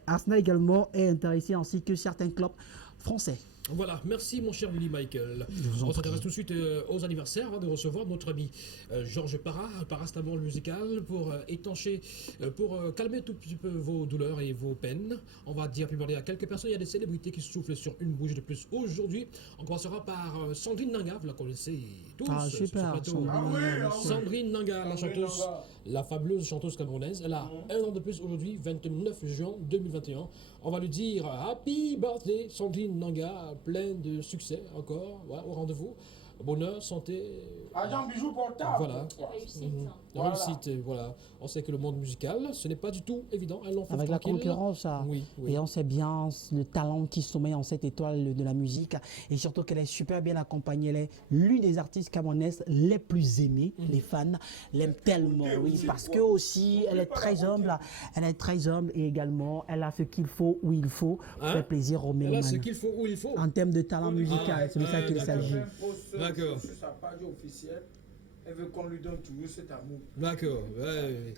Arsenal également est intéressé, ainsi que certains clubs français. Voilà, merci mon cher Willy Michael. On s'intéresse tout de suite aux anniversaires avant de recevoir notre ami Georges Parastamol musical pour étancher, pour calmer tout petit peu vos douleurs et vos peines. On va dire plus à quelques personnes, il y a des célébrités qui soufflent sur une bougie de plus aujourd'hui. On commencera par Sandrine Nanga, vous la connaissez tous sur ce plateau. Sandrine Nanga, la chanteuse, la fabuleuse chanteuse camerounaise. Elle a un an de plus aujourd'hui, 29 juin 2021. On va lui dire Happy Birthday Sandrine Nanga, plein de succès encore, voilà, au rendez-vous. Bonheur, santé. Argent, bijoux, portable. Voilà. Réussite. Réussite, voilà. On sait que le monde musical, ce n'est pas du tout évident. Avec la concurrence, oui. Et on sait bien le talent qui sommeille en cette étoile de la musique. Et surtout qu'elle est super bien accompagnée. Elle est l'une des artistes camerounaises les plus aimées. Les fans l'aiment tellement, oui. Parce que aussi, elle est très humble. Elle est très humble et également, elle a ce qu'il faut où il faut pour faire plaisir aux mélomanes. Elle a ce qu'il faut où il faut. En termes de talent musical, c'est de ça qu'il s'agit. D'accord. Sur sa page officielle, elle veut qu'on lui donne toujours cet amour. D'accord. Ouais.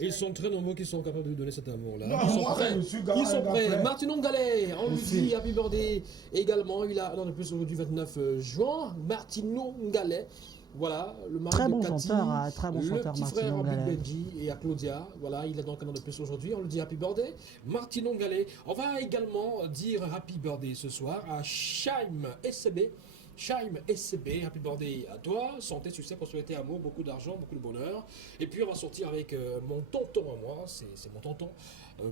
Ils sont très nombreux qui sont capables de lui donner cet amour-là. Non, Ils sont moi, prêts. je suis Ils sont prêts. prêt. Martinon Gallet, on lui dit Happy Birthday également. Il a un an de plus aujourd'hui, 29 juin. Martinon Gallet. Voilà, le mari Très de bon Cathy, chanteur, très bon le chanteur, petit Martinon frère à Big Gallet. Benji et à Claudia. Voilà, il a donc un an de plus aujourd'hui. On lui dit Happy Birthday. Martinon Gallet. On va également dire Happy Birthday ce soir à Shaim SCB. Shaim SCB, Happy Birthday à toi, santé, succès, prospérité, amour, beaucoup d'argent, beaucoup de bonheur. Et puis on va sortir avec mon tonton à moi, c'est mon tonton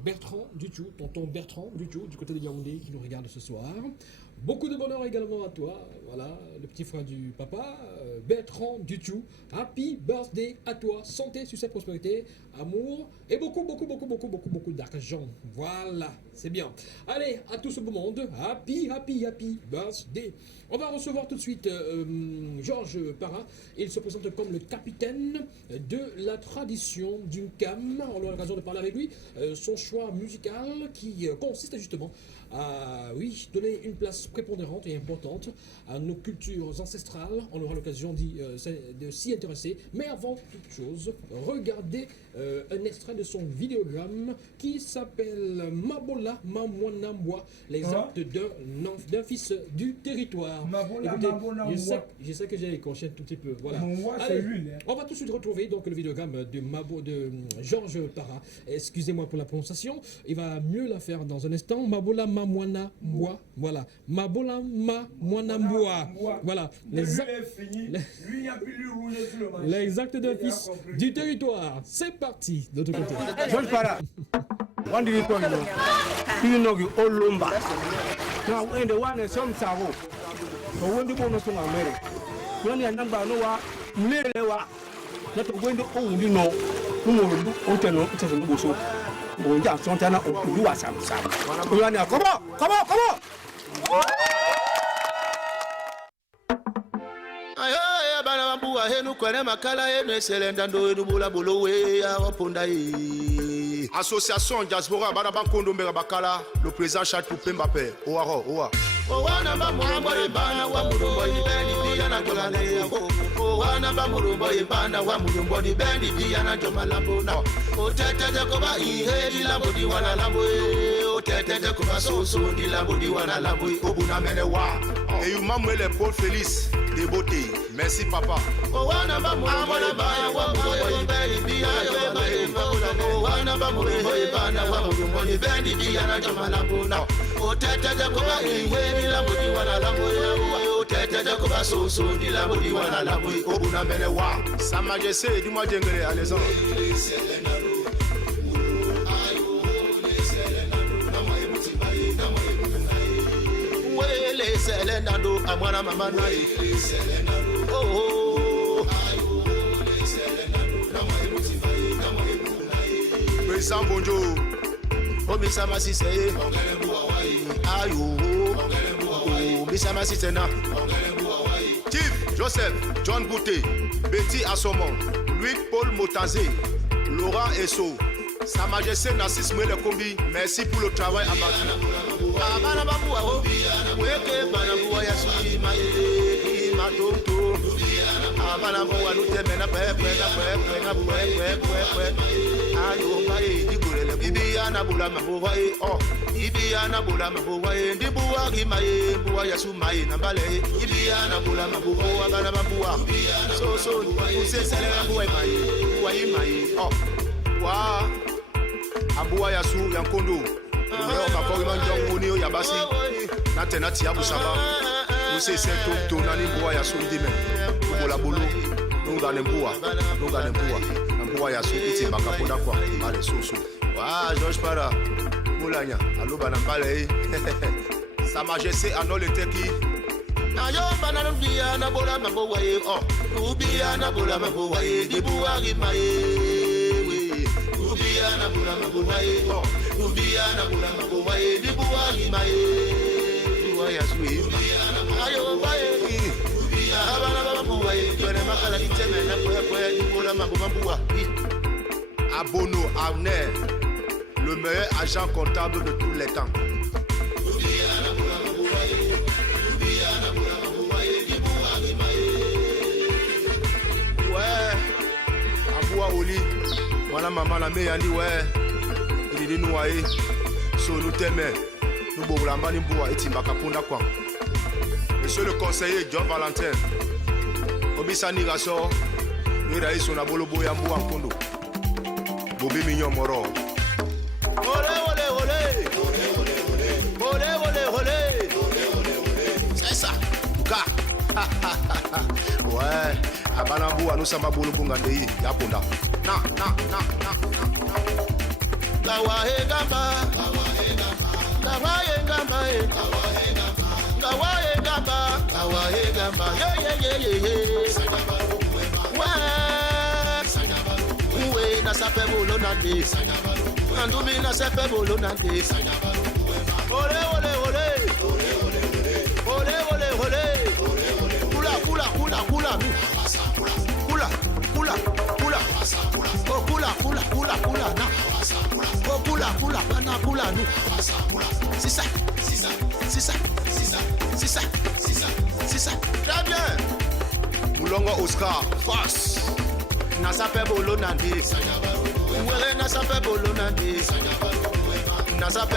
Bertrand Duchou, tonton Bertrand Duchou, du côté de Yaoundé, qui nous regarde ce soir. Beaucoup de bonheur également à toi, voilà, le petit frère du papa, Bertrand Duchou. Happy Birthday à toi, santé, succès, prospérité, amour et beaucoup d'argent. Voilà, c'est bien. Allez, à tout ce beau monde, happy birthday. On va recevoir tout de suite Georges Para. Il se présente comme le capitaine de la tradition du CAM. On aura l'occasion de parler avec lui. Son choix musical qui consiste justement à donner une place prépondérante et importante à nos cultures ancestrales. On aura l'occasion de s'y intéresser. Mais avant toute chose, regardez un extrait de son vidéogramme qui s'appelle Mabola Mamwanamwa, les actes d'un fils du territoire. Mabola Écoutez, Mamwanamwa. je sais que j'ai écorché un tout petit peu. Voilà. Mamwa, c'est Allez, lui, hein. on va tout de suite retrouver donc le vidéogramme de Georges Para. Excusez-moi pour la prononciation. Il va mieux la faire dans un instant. Mabola Mamwanamwa. Voilà. Mabola Mamwanamwa. Voilà. Lui est fini. Lui, il n'y a plus lui rouler sur le marché. Les actes d'un fils du territoire. C'est parti de l'autre côté. George Para, what do you call you? You know you all lumber. Now when the one is some savo, so when the bonus from America, when the number no wa, mlewa, not when the old you know, who will do Otelo, it is a busso. Bonja, Santana, or do us some. Come on. Banabua henu kwene makala henu eselenda ndo henu bula bulowe ya wapunda hii. Association Diaspora Banabankondo Mbera Bakala, le président Charles Poupé Mbappé, Owa. Owana bamurumbo ibana wa murumbo ibeni biya na jolale yako. Owana bamurumbo ibana wa murumbo ibeni biya na jomalambo na. Otete de koba ihe di lambo di wana lambo. Otete de koba soso di lambo di wana lambo. Obuna mene wa. Et you mamwele Paul Félix de beauté. Merci papa. Owana bamurumbo ibana wa murumbo ibeni biya na jomalambo. Owana bamurumbo ibana wa murumbo ibeni biya na jomalambo na. Otete de koba ihe di lambo di wana lambo. Otete de koba soso di lambo di wana lambo. Obuna mene wa. Sa Majesté dis-moi djengele Alexandre. Selenando amwana mama nai oh Président Bonjo Omisa Masise ayo Omisa Masise na Chief Joseph John Bouté Betty Assomon Louis Paul Motanzé Laurent Esso Sa Majesté Narcisse Mwele Kombi, merci pour le travail abattu. Abana bambua ho, weke bana bua ya sui maye, matonto. Abana bua lute mena pepe. Ayo maye digurele bibi ana bula mabua e oh. Ibi ana bula mabua e ndibua gimaye, bua ya sumaye na bale. Ibi ana bula mabua abana bambua. So usesele bua maye, oh. Wa Abua Yasu Yankondo Omeyo Makori Manjong Onio Yabasi Natena Tiabu Saba Ose Seto Nani Bua Yasu Ndime Kubola Bulu Nunga Nembua Nambua Yasu Iti Makapoda Kwa Ale Soso Wa George Para Moulanya Aloba Nambale Sa Majesté Anol Eteki Ayo Banana Bia Nabola Mabowaye Oh Ubia Nabola Mabowaye Dibua Gimaye Nubiana bula mabuwaye, Nubiana bula mabuwaye, Dibuwa gimaye, Dibuwa ya sui, Ayo baye, Abana mabuwaye, Kwene makala kiteme na kwe, Dibula mabuwa. Abono Arner, le meilleur agent comptable de tous les temps. Nubiana bula mabuwaye, Nubiana bula mabuwaye, Dibuwa gimaye. Ouais, Abua Oli. Voilà maman la meilleure dit ouais il dit nous aïe so nous t'aimons nous bourrons la mani boua et timbaka punda quoi monsieur le conseiller John Valentin Obisa Nigaso nous raïs son abolo boya boua kondo Bobi mignon moro olé c'est ça ka ouais abana boua nous sommes bolo bungandei ya punda na Kawahe gamba Uwe na sape bolo nande Andumi na sape bolo nande Ole Kula Kula, Pana Kula, nous. C'est ça, c'est ça, c'est ça, c'est ça, c'est ça, c'est ça, c'est ça. Très bien. Moulongo Oscar, face. Nasa pe bolo nande. Ouere nasa pe bolo nande. Nasa pe.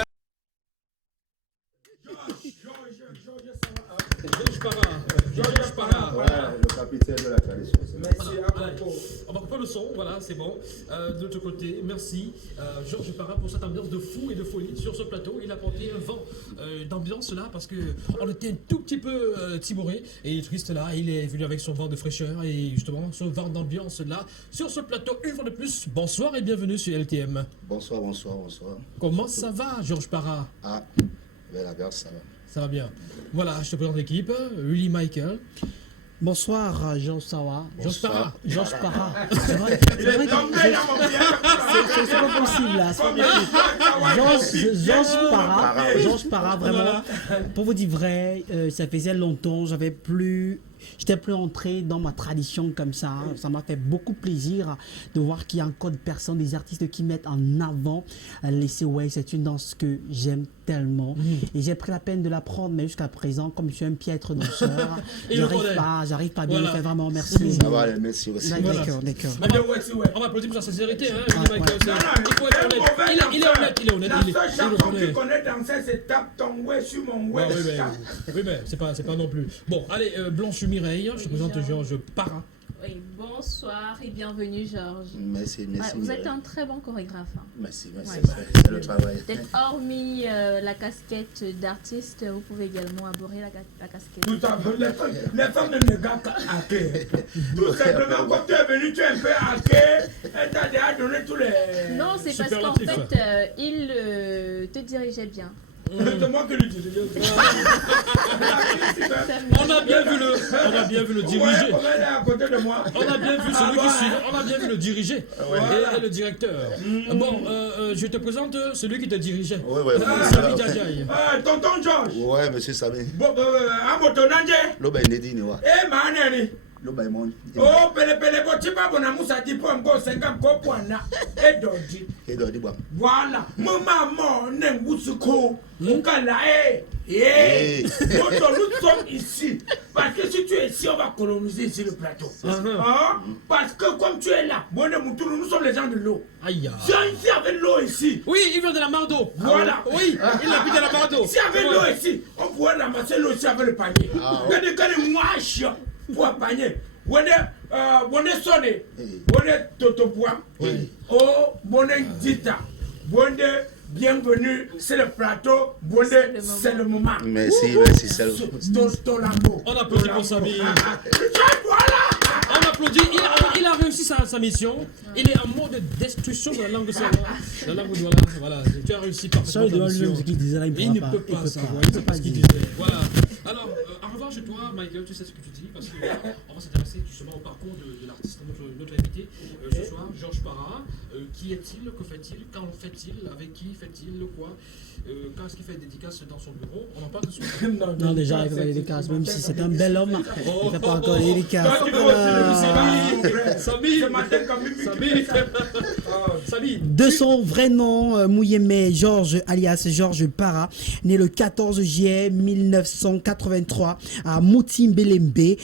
Georges Parra. Le capitaine de la tradition. Merci. On va couper le son, voilà, c'est bon. De l'autre côté, merci Georges Parra pour cette ambiance de fou et de folie sur ce plateau. Il a apporté un vent d'ambiance là parce qu'on était un tout petit peu timoré et triste là. Il est venu avec son vent de fraîcheur et justement ce vent d'ambiance là sur ce plateau une fois de plus. Bonsoir et bienvenue sur LTM. Bonsoir, bonsoir, bonsoir. Comment ça va, Georges Parra? Ah, la grâce, ça va. Ça va bien. Voilà, je te présente l'équipe. Willy Michael. Bonsoir, Jean Sawa. Georges Parra. Georges Parra. C'est vrai Il est tombé dans mon pied. c'est pas possible là. Georges Parra, vraiment. Pour vous dire vrai, ça faisait longtemps, j'étais plus entré dans ma tradition comme ça. Hein. Ça m'a fait beaucoup plaisir de voir qu'il y a encore des personnes, des artistes qui mettent en avant les Sewai. C'est une danse que j'aime tellement. Et j'ai pris la peine de l'apprendre, mais jusqu'à présent, comme je suis un piètre danseur, j'arrive pas bien le faire vraiment. Merci. Ça va, merci aussi. D'accord. On va applaudir pour sa sincérité. Hein, Willy Michael. Il est honnête. La seule chanson qu'il connaît danser, c'est Tape ton ouais sur mon ouais. Oui, mais c'est pas non plus. Bon, allez, Blanche Mireille, je te présente Georges Parra. Oui, bonsoir et bienvenue Georges. Merci. Vous êtes un très bon chorégraphe. Hein. Merci. Ouais. C'est le travail. Peut-être hormis la casquette d'artiste, vous pouvez également aborder la casquette. Tout à fait. Les femmes ne négocient qu'à hacker. Tout simplement, quand tu es venu, tu es un peu hacker et tu as déjà donné tous les... Non, c'est parce qu'en fait, il te dirigeait bien. C'est moi qui le dis. On a bien vu le diriger. Ouais, elle est à côté de moi. On a bien vu celui qui suit. On a bien vu le diriger et le directeur. Bon, je te présente celui qui te dirigeait. Ouais. Sami Djadjaï. Tonton Georges. Ouais, monsieur Sami. Amotonanje. Loba Ndedi, Newa. Manani. Loba Mon. Oh, pele botipa bona musa tipo ngo 50 ko poana. Edodi. Edodi, bon. Voilà. Maman, Nengusuko. Mukala, nous sommes ici. Parce que si tu es ici, on va coloniser ici le plateau. Parce que comme tu es là, nous sommes les gens de l'eau. Aïe. Si ici avec l'eau ici. Oui, il vient de la mar d'eau. Voilà. Oui, il habite à la mar d'eau. Si avec l'eau ici, on pourrait ramasser l'eau ici avec le panier. Regardez, moi, pour un panier. On est sonné. On est totopoam. Oh, on est dita. On est bienvenue, c'est le plateau. Bonne, c'est le moment. Merci, c'est le moment. On applaudit pour Sami. On applaudit. Il a réussi sa mission. Il est en mode destruction de la langue savoir. La langue douala. Voilà. Tu as réussi parfaitement ta mission. Il ne peut pas savoir. Il ne sait pas ce qu'il disait. Voilà. Alors, en revanche, toi, Michael, tu sais ce que tu dis parce que là, on va s'intéresser justement au parcours de l'artiste, notre invité ce soir, Georges Parra. Qui est-il? Que fait-il? Quand fait-il? Avec qui fait-il? Quoi? Quand est-ce qu'il fait des dédicaces dans son bureau? On en parle de suite. Non, déjà, il fait des dédicaces, même si c'est un bel homme, il ne fait pas encore des dédicaces. Sami. De son vrai nom, Mouyeme Georges, alias Georges Parra, né le 14 juillet 1983 à Moutimbelembe,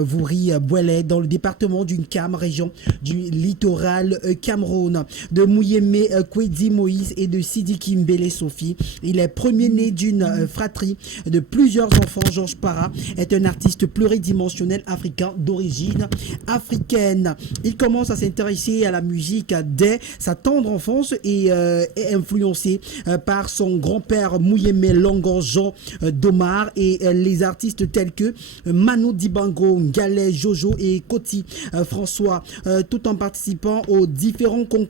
Vouri, Bouelé, dans le département du Cam, région du littoral Cameroun. De Mouyeme Kwedi Moïse et de Sidiki Mbele Sophie. Il est premier-né d'une fratrie de plusieurs enfants. Georges Parra est un artiste pluridimensionnel africain d'origine africaine. Il commence à s'intéresser à la musique dès sa tendre enfance et est influencé par son grand-père Mouyeme Longo Jean Domar et les artistes tels que Manu Dibango, Galet, Jojo et Koti François, tout en participant aux différents concours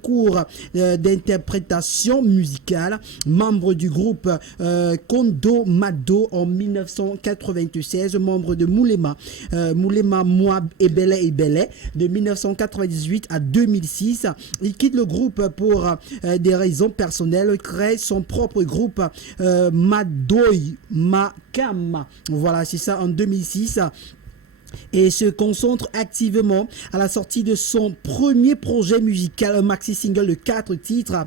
d'interprétation musicale, membre du groupe Kondo Mado en 1996, membre de Moulema Moi Ebele de 1998 à 2006. Il quitte le groupe pour des raisons personnelles, crée son propre groupe Madoy Makam. Voilà, c'est ça, en 2006. et se concentre activement à la sortie de son premier projet musical, un maxi-single de 4 titres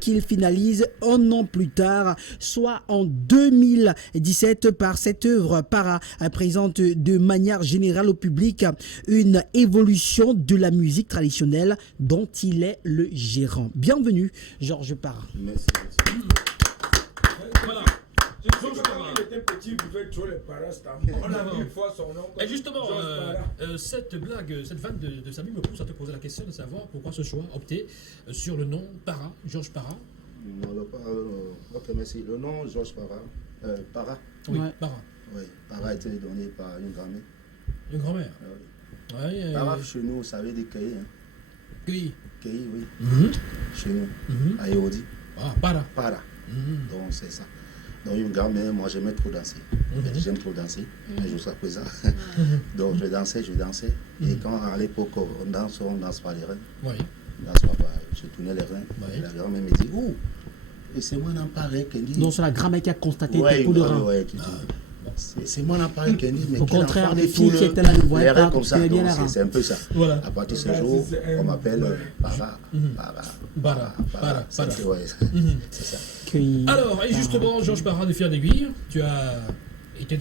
qu'il finalise un an plus tard, soit en 2017. Par cette œuvre, Para présente de manière générale au public une évolution de la musique traditionnelle dont il est le gérant. Bienvenue, Georges Para. Merci. Voilà. Quand il était petit, il buvait trop les parastamol. On a vu une fois son nom. Et justement, cette blague, cette vanne de Samy me pousse à te poser la question de savoir pourquoi ce choix, opter sur le nom Para, Georges Para. Non, ok, merci. Le nom Georges Para. Para. Oui, Ouais. Para. Oui, Para a été donné par une grand-mère. Une grand-mère. Ah oui. Ouais, Para, chez nous, ça veut dire cueillir. Hein. Cueilli. Cueillir, oui. Mhm. Chez nous, Mhm. à Yodi. Ah, Para. Para. Mhm. Donc, c'est ça. Donc, une grand-mère, moi, j'aimais trop danser. J'aime trop danser, jusqu'à présent. Donc, je dansais. Et quand, à l'époque, on danse pas les reins. Oui. On danse pas, je tournais les reins. Oui. Et la grand-mère me dit, oh, et c'est moi l'appareil qui dit. Donc c'est la grand-mère qui a constaté Ouais, tes coups de rein. ouais, qui dit. C'est moi l'appareil qui dit. Mais Au quel contraire, enfant les dit filles tout qui étaient là ne voyaient les reins pas, comme tu ça. connais bien Donc, les reins. c'est un peu ça. Voilà. À partir de ce jour, on m'appelle Para. Para. C'est ça. Alors, et justement, Georges Para de Fier d'Aiguille, tu as été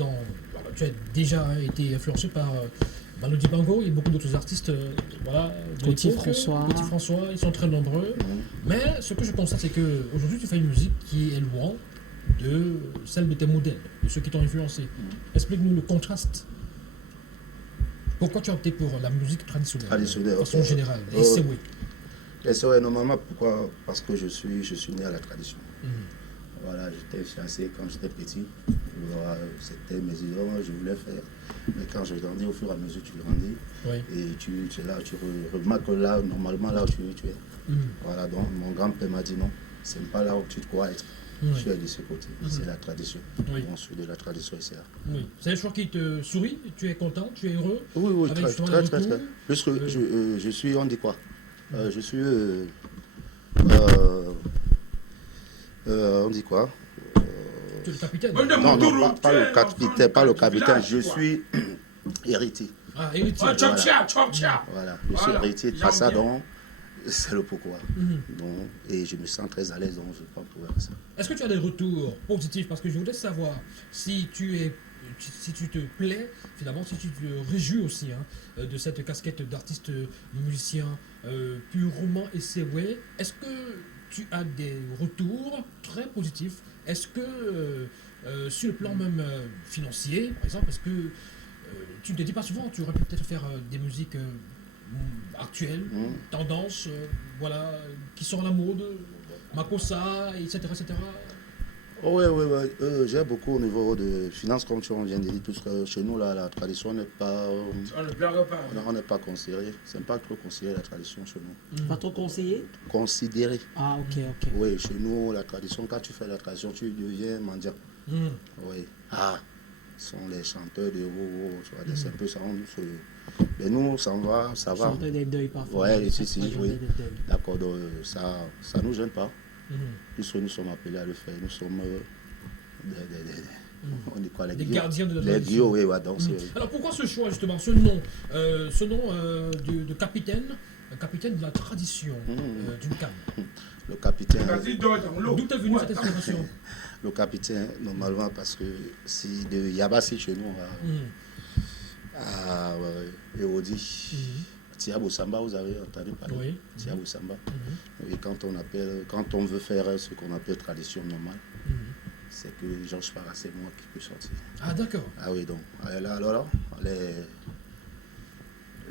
tu as déjà été influencé par Manu Dibango et beaucoup d'autres artistes, voilà, de Petit l'époque. François. Petit François, ils sont très nombreux. Mais ce que je constate, c'est que aujourd'hui, tu fais une musique qui est loin de celle de tes modèles, de ceux qui t'ont influencé. Explique-nous le contraste. Pourquoi tu as opté pour la musique traditionnelle, Traditionnelle, de façon ok. générale, et c'est oui. Et c'est vrai, normalement, pourquoi? Parce que je suis né à la tradition. Mhm. Voilà, j'étais fiancé quand j'étais petit. Voilà, c'était mes idées, je voulais faire. Mais quand je grandis, au fur et à mesure, tu grandis. Oui. Et tu es là, tu remarques là, normalement, là où tu es. Mhm. Voilà, donc mon grand-père m'a dit non, c'est pas là où tu dois être. Oui. Tu es de ce côté, c'est la tradition. Oui. On suit de la tradition ici. Oui. C'est un choix qui te sourit, tu es content, tu es heureux. Oui, Avec très, justement très, les très, retours. très. Puisque je suis, on dit quoi je suis, on dit quoi Tu es le capitaine. Non, pas le capitaine, pas le capitaine, je suis héritier. Ah, héritier. Oh, Chopcha. Voilà, je suis Voilà, héritier de j'aime ça, bien. donc c'est le pourquoi. Donc, et je me sens très à l'aise, donc je prends pour ça. Est-ce que tu as des retours positifs? Parce que je voudrais savoir si si tu te plais, finalement, si tu te réjouis aussi de cette casquette d'artiste musicien purement essayé. Est-ce que tu as des retours très positifs? Est-ce que sur le plan même financier, par exemple, est-ce que tu ne te dis pas souvent, tu aurais pu peut-être faire des musiques actuelles, tendances, voilà, qui sont à la mode, Makossa, etc. etc. Oui, j'ai beaucoup au niveau de finances, comme tu viens de dire, puisque chez nous, là, la tradition n'est pas. On ne pleure pas. On n'est pas considéré. C'est pas trop considéré la tradition chez nous. Pas trop conseillé? Considéré. Ah, ok. Oui, chez nous, la tradition, quand tu fais la tradition, tu deviens mendiant. Oui. Ah, ce sont les chanteurs de haut, tu vois, c'est un peu ça. Mais nous, ça va. Chanter des deuils parfois. Oui, si, Chanter oui. des deuils. D'accord, donc ça ne nous gêne pas. Puisque nous sommes appelés à le faire. Nous sommes on dit quoi, les gardiens de la Les tradition. guillots, oui, donc c'est. Alors pourquoi ce choix justement, ce nom de capitaine de la tradition d'une canne? Le capitaine. Vas-y, dors dans l'eau. D'où est venue cette inspiration? Le capitaine, normalement, parce que si de Yabassi chez nous, à Eodi, Tiabo Samba, vous avez entendu parler? Oui. Tiabo Samba. Et quand on veut faire ce qu'on appelle tradition normale, c'est que Georges Para, c'est moi qui peux sortir. Ah d'accord. Ah oui, donc, alors,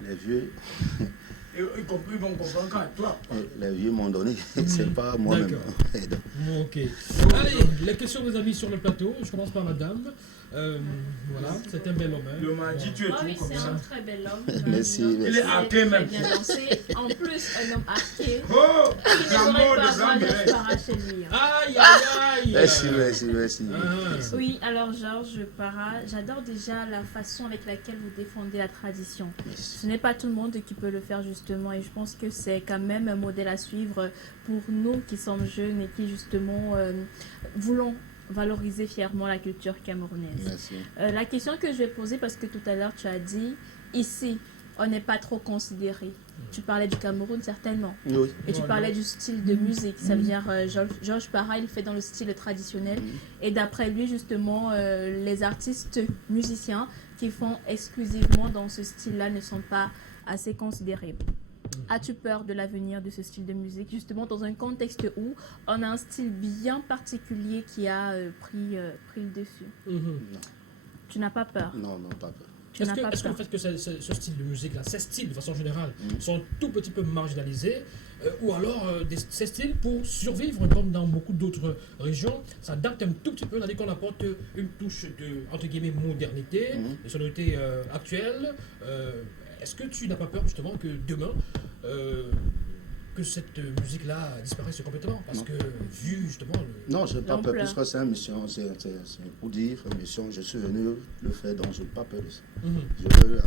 les vieux, Ils vont comprendre quand toi. les vieux m'ont donné, c'est pas moi-même. D'accord. Ok. Allez, les questions des amis sur le plateau. Je commence par madame. Voilà, c'est un bel homme. Le m'a dit, tu es Ah oui, tout comme c'est un ça. très bel homme. Merci, Il merci. est arqué même. Très bien dansé. En plus, un homme arqué. Oh, Qui ne l'amour devrait de pas avoir Zambé. de Para chez lui. Aïe, aïe, aïe. Merci. Ah. Oui, alors Georges Para, j'adore déjà la façon avec laquelle vous défendez la tradition. Ce n'est pas tout le monde qui peut le faire justement et je pense que c'est quand même un modèle à suivre pour nous qui sommes jeunes et qui justement voulons valoriser fièrement la culture camerounaise. Merci. La question que je vais poser, parce que tout à l'heure tu as dit, ici, on n'est pas trop considéré. Tu parlais du Cameroun certainement. Oui. Et tu parlais du style de musique. Ça veut dire, Georges Parra, il fait dans le style traditionnel. Et d'après lui, justement, les artistes musiciens qui font exclusivement dans ce style-là ne sont pas assez considérés. As-tu peur de l'avenir de ce style de musique, justement dans un contexte où on a un style bien particulier qui a pris le dessus? Non. Tu n'as pas peur? Non, pas peur. Est-ce que le fait que ce style de musique-là, ces styles de façon générale, sont un tout petit peu marginalisés, ou alors ces styles, pour survivre, comme dans beaucoup d'autres régions, s'adaptent un tout petit peu, c'est-à-dire qu'on apporte une touche de, entre guillemets, modernité, de sonorité actuelle. Est-ce que tu n'as pas peur justement que demain, que cette musique-là disparaisse complètement? Parce que vu justement Non, je n'ai pas peur, puisque c'est une mission, c'est pour dire, une mission, je suis venu le faire, donc je n'ai pas peur de ça. Je veux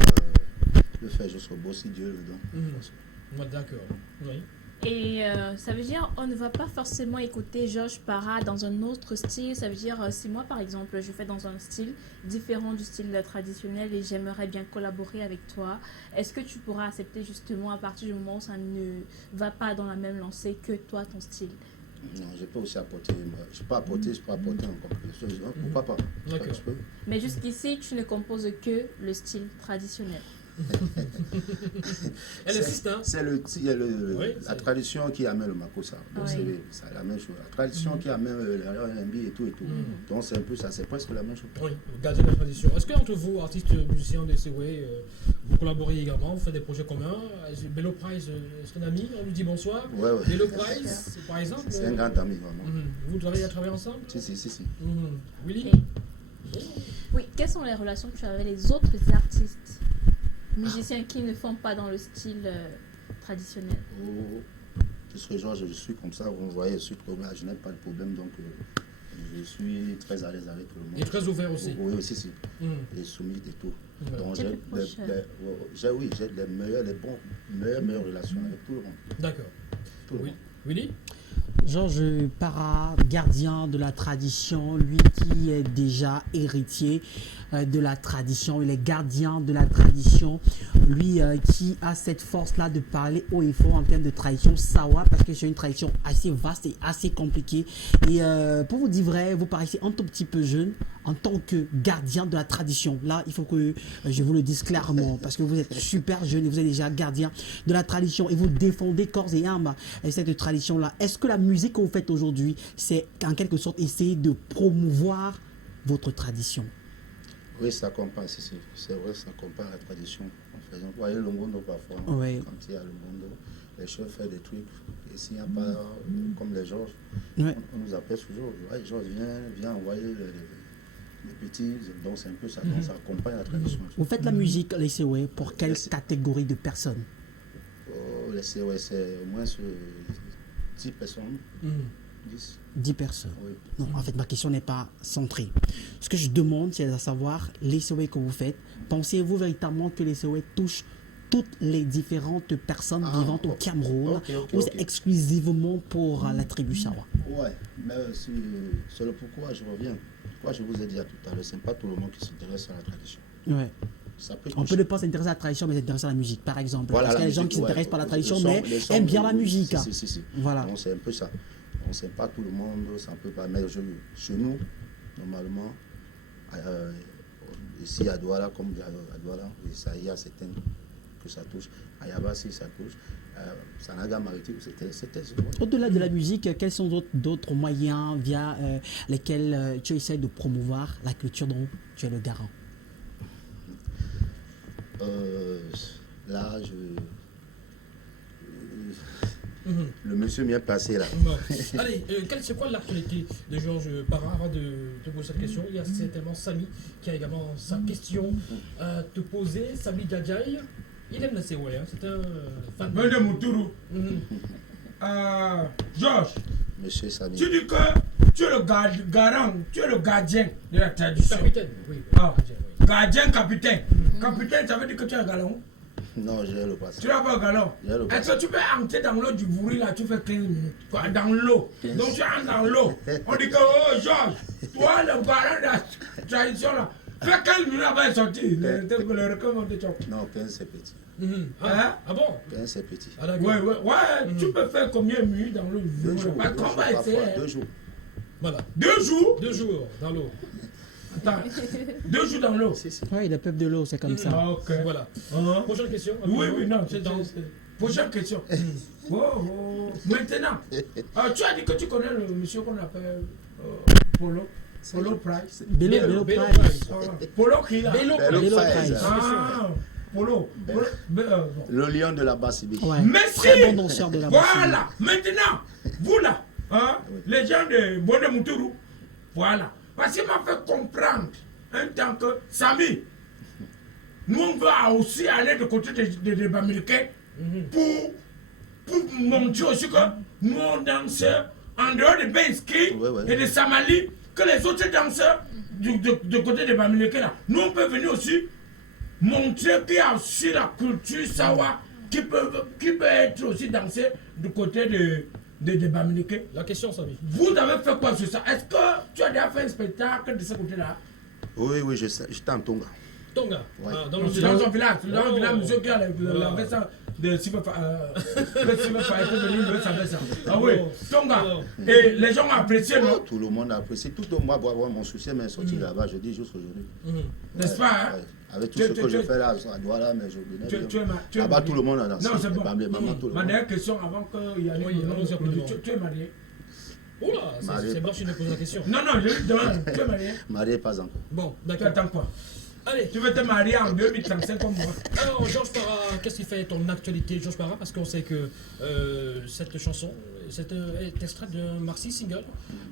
le faire jusqu'au bout, si Dieu le donne. D'accord, oui. Et ça veut dire on ne va pas forcément écouter Georges Parra dans un autre style. Ça veut dire si moi par exemple je fais dans un style différent du style traditionnel et j'aimerais bien collaborer avec toi, est-ce que tu pourras accepter justement à partir du moment où ça ne va pas dans la même lancée que toi ton style? Non, je peux aussi apporter, je peux apporter encore plus. Pourquoi pas? D'accord. Mais jusqu'ici tu ne composes que le style traditionnel. Elle insiste, hein? C'est la tradition qui amène le makossa. Donc c'est la même chose. La tradition qui amène le R&B et tout. Donc c'est un peu ça, c'est presque la même chose. Oui, garder la tradition. Est-ce qu'entre vous, artistes musiciens de Sewe, vous collaborez également, vous faites des projets communs? Bello Price, c'est un ami, on lui dit bonsoir. Ouais. Bello Price, par exemple. C'est un grand ami, vraiment. Vous travaillez à travailler ensemble? Si. Willy? Oui, quelles sont les relations que tu as avec les autres artistes musiciens qui ne font pas dans le style traditionnel? Puisque genre, je suis comme ça, vous voyez, je suis problème, je n'ai pas de problème, donc je suis très à l'aise avec tout le monde. Et très ouvert aussi? Oui, si. Et soumis et tout. Ouais. Donc j'ai les meilleures relations avec tout le monde. D'accord. Oui. Willy? Georges Parra, gardien de la tradition, lui qui est déjà héritier de la tradition, il est gardien de la tradition, lui qui a cette force-là de parler haut et fort en termes de tradition Sawa, parce que c'est une tradition assez vaste et assez compliquée. Et pour vous dire vrai, vous paraissez un tout petit peu jeune en tant que gardien de la tradition. Là, il faut que je vous le dise clairement, parce que vous êtes super jeune et vous êtes déjà gardien de la tradition et vous défendez corps et âme cette tradition-là. Est-ce que la musique que vous faites aujourd'hui, c'est en quelque sorte essayer de promouvoir votre tradition? Oui, ça accompagne, c'est vrai, ça accompagne la tradition. Vous voyez le Ngondo parfois, oui. Quand il y a le Ngondo, les chefs font des trucs, et s'il n'y a pas, comme les Georges, oui. on nous appelle toujours, ouais, Georges, viens envoyer les petits, donc c'est un peu ça, donc ça accompagne la tradition. Vous faites la musique, les Sewe, pour quelle catégorie de personnes? Les Sewe, c'est au moins 10 personnes. 10 personnes. Oui. Non, en fait, ma question n'est pas centrée. Ce que je demande, c'est à savoir, les Sewe que vous faites, pensez-vous véritablement que les Sewe touchent toutes les différentes personnes vivantes au Cameroun, ou c'est exclusivement pour la tribu Sawa? Ouais, mais c'est le pourquoi je reviens. Pourquoi je vous ai dit tout à l'heure, ce n'est pas tout le monde qui s'intéresse à la tradition. Ouais. On peut ne pas s'intéresser à la tradition, mais s'intéresser à la musique, par exemple. Voilà, parce qu'il y a des gens qui s'intéressent pas à la tradition, mais aiment bien la musique. Si. Voilà. Donc c'est un peu ça. On ne sait pas tout le monde, ça ne peut pas. Mais chez nous, normalement, ici à Douala, comme à Douala, il y a certains que ça touche. À Yabassi, ça touche. Sanaga Maritime, c'était. Au-delà de la musique, quels sont d'autres moyens via lesquels tu essaies de promouvoir la culture dont tu es le garant? Là, le monsieur m'y est passé là. Allez, c'est quoi l'actualité de Georges Parra? Avant de te poser cette question, il y a certainement Samy qui a également sa question à te poser. Samy Djadjaï, il aime la Sewe, hein, c'est un fan. de Moutourou. Georges, Monsieur Samy. tu dis que tu es le garant, tu es le gardien de la tradition. Capitaine, oui. Gardien, capitaine. Capitaine, ça veut dire que tu es un galon? Non, j'ai le passé. Tu n'as pas au galop. J'ai le Est-ce que tu peux entrer dans l'eau du bourri là, tu fais 15 minutes. Quoi, dans l'eau. Donc tu entres dans l'eau. On dit que, oh Georges, toi le parent de la tradition là, fais 15 minutes avant de sortir. Le requin vont te choper. Non, 15 c'est petit. Hein? Ah bon? 15 c'est petit. Ah, d'accord. Ouais, tu peux faire combien de minutes dans l'eau du 2 bourri? jours. Parce qu'on va essayer. 2 jours. Voilà. 2 jours? 2 jours dans l'eau. Attends, 2 jours dans l'eau. Ouais, il a peuple de l'eau, c'est comme ça. Ah, ok. Voilà. Hein? Prochaine question. Oui, non, c'est dans. Prochaine question. Maintenant, tu as dit que tu connais le monsieur qu'on appelle Polo. Polo Price. Bello Bello Price. Price. Polo qui là? Bello Bello Price. Price. Ah, Polo. Bon. Le lion de la Basse-Ibi. Ouais. Merci. Très bon danseur de la Voilà. Maintenant, vous là, hein, les gens de Bonde-Moutourou, voilà. Parce qu'il m'a fait comprendre un temps que Samy, nous on va aussi aller de côté des Bamileke pour montrer aussi que nous on danse en dehors de Benski et de Samali, que les autres danseurs de côté des Bamileke là, nous on peut venir aussi montrer qu'il y a aussi la culture Sawa qui peut être aussi dansée du côté de Bamileke. La question, Samy. Vous avez fait quoi sur ça? Est-ce que tu as déjà fait un spectacle de ce côté-là? Oui, j'étais en Tonga. Tonga. Ouais. Ah, Dans son village, monsieur qui a la Voilà. veste de Sylvain Faye venu sa veste. Ah oui, Tonga. Et les gens ont apprécié, non? Tout le monde a apprécié. Tout le monde va voir mon souci, mais sorti là-bas, je dis juste aujourd'hui. N'est-ce pas, hein? Avec tout ce que je fais là, à Douala, mais je venais. Là-bas, tout le monde a dansé. Non, c'est bon. Maman, tout le Ma monde. dernière question avant qu'il y ait tu es marié? Oula, c'est Blanche qui nous pose la question. Non, je lui demande, tu es marié? Marié, pas encore. Bon, Tu d'accord. attends quoi? Allez. Tu veux te marier en 2035 comme moi? Alors, Georges Parra, qu'est-ce qui fait ton actualité, Georges Parra? Parce qu'on sait que cette chanson, c'est extrait d'un Maxi single,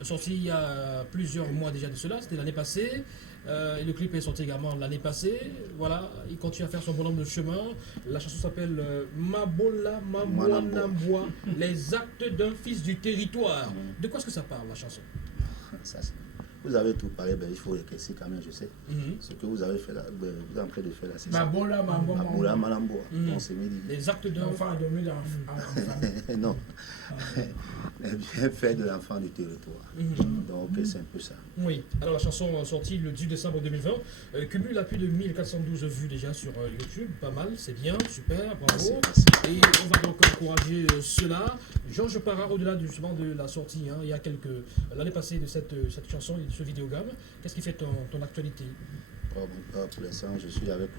sorti il y a plusieurs mois déjà de cela, c'était l'année passée. Et le clip est sorti également l'année passée. Voilà, il continue à faire son bonhomme de chemin. La chanson s'appelle Mabola Mamboa, les actes d'un fils du territoire. De quoi est-ce que ça parle, la chanson? Vous avez tout parlé, ben, il faut éclaircir quand même, je sais. Ce que vous avez fait là, vous êtes en train de faire là, c'est ça. Mabola Malamboa. On s'est mis. Les actes d'un enfant dormi en famille. Non. Les bienfaits de l'enfant du territoire. Donc c'est un peu ça. Oui, alors la chanson sortie le 10 décembre 2020 cumule à plus de 1412 vues déjà sur YouTube, pas mal, c'est bien, super, bravo. Merci. Et on va donc encourager cela. Georges Parra, au-delà justement de la sortie, il y a l'année passée de cette chanson et de ce vidéogramme, qu'est-ce qui fait ton actualité? Pour l'instant, je suis avec